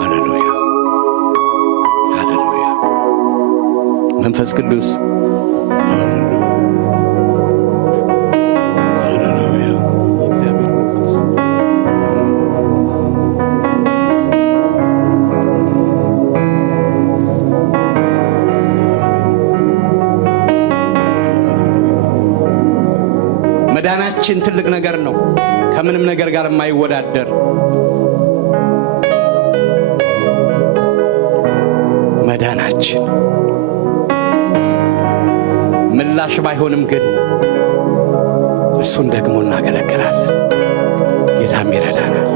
ሃሌሉያ ሃሌሉያ። መንፈስ ቅዱስ ሃሌሉያ ሃሌሉያ። እግዚአብሔር መንፈስ መዳናችን ትልቅ ነገር ነው። ከምንም ነገር ጋር የማይወዳደር መዳናችን ምላሽ ባይሆንም ግን እሱን ደግሞ እናገለግላለን። ጌታም ይረዳናል።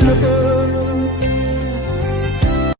Look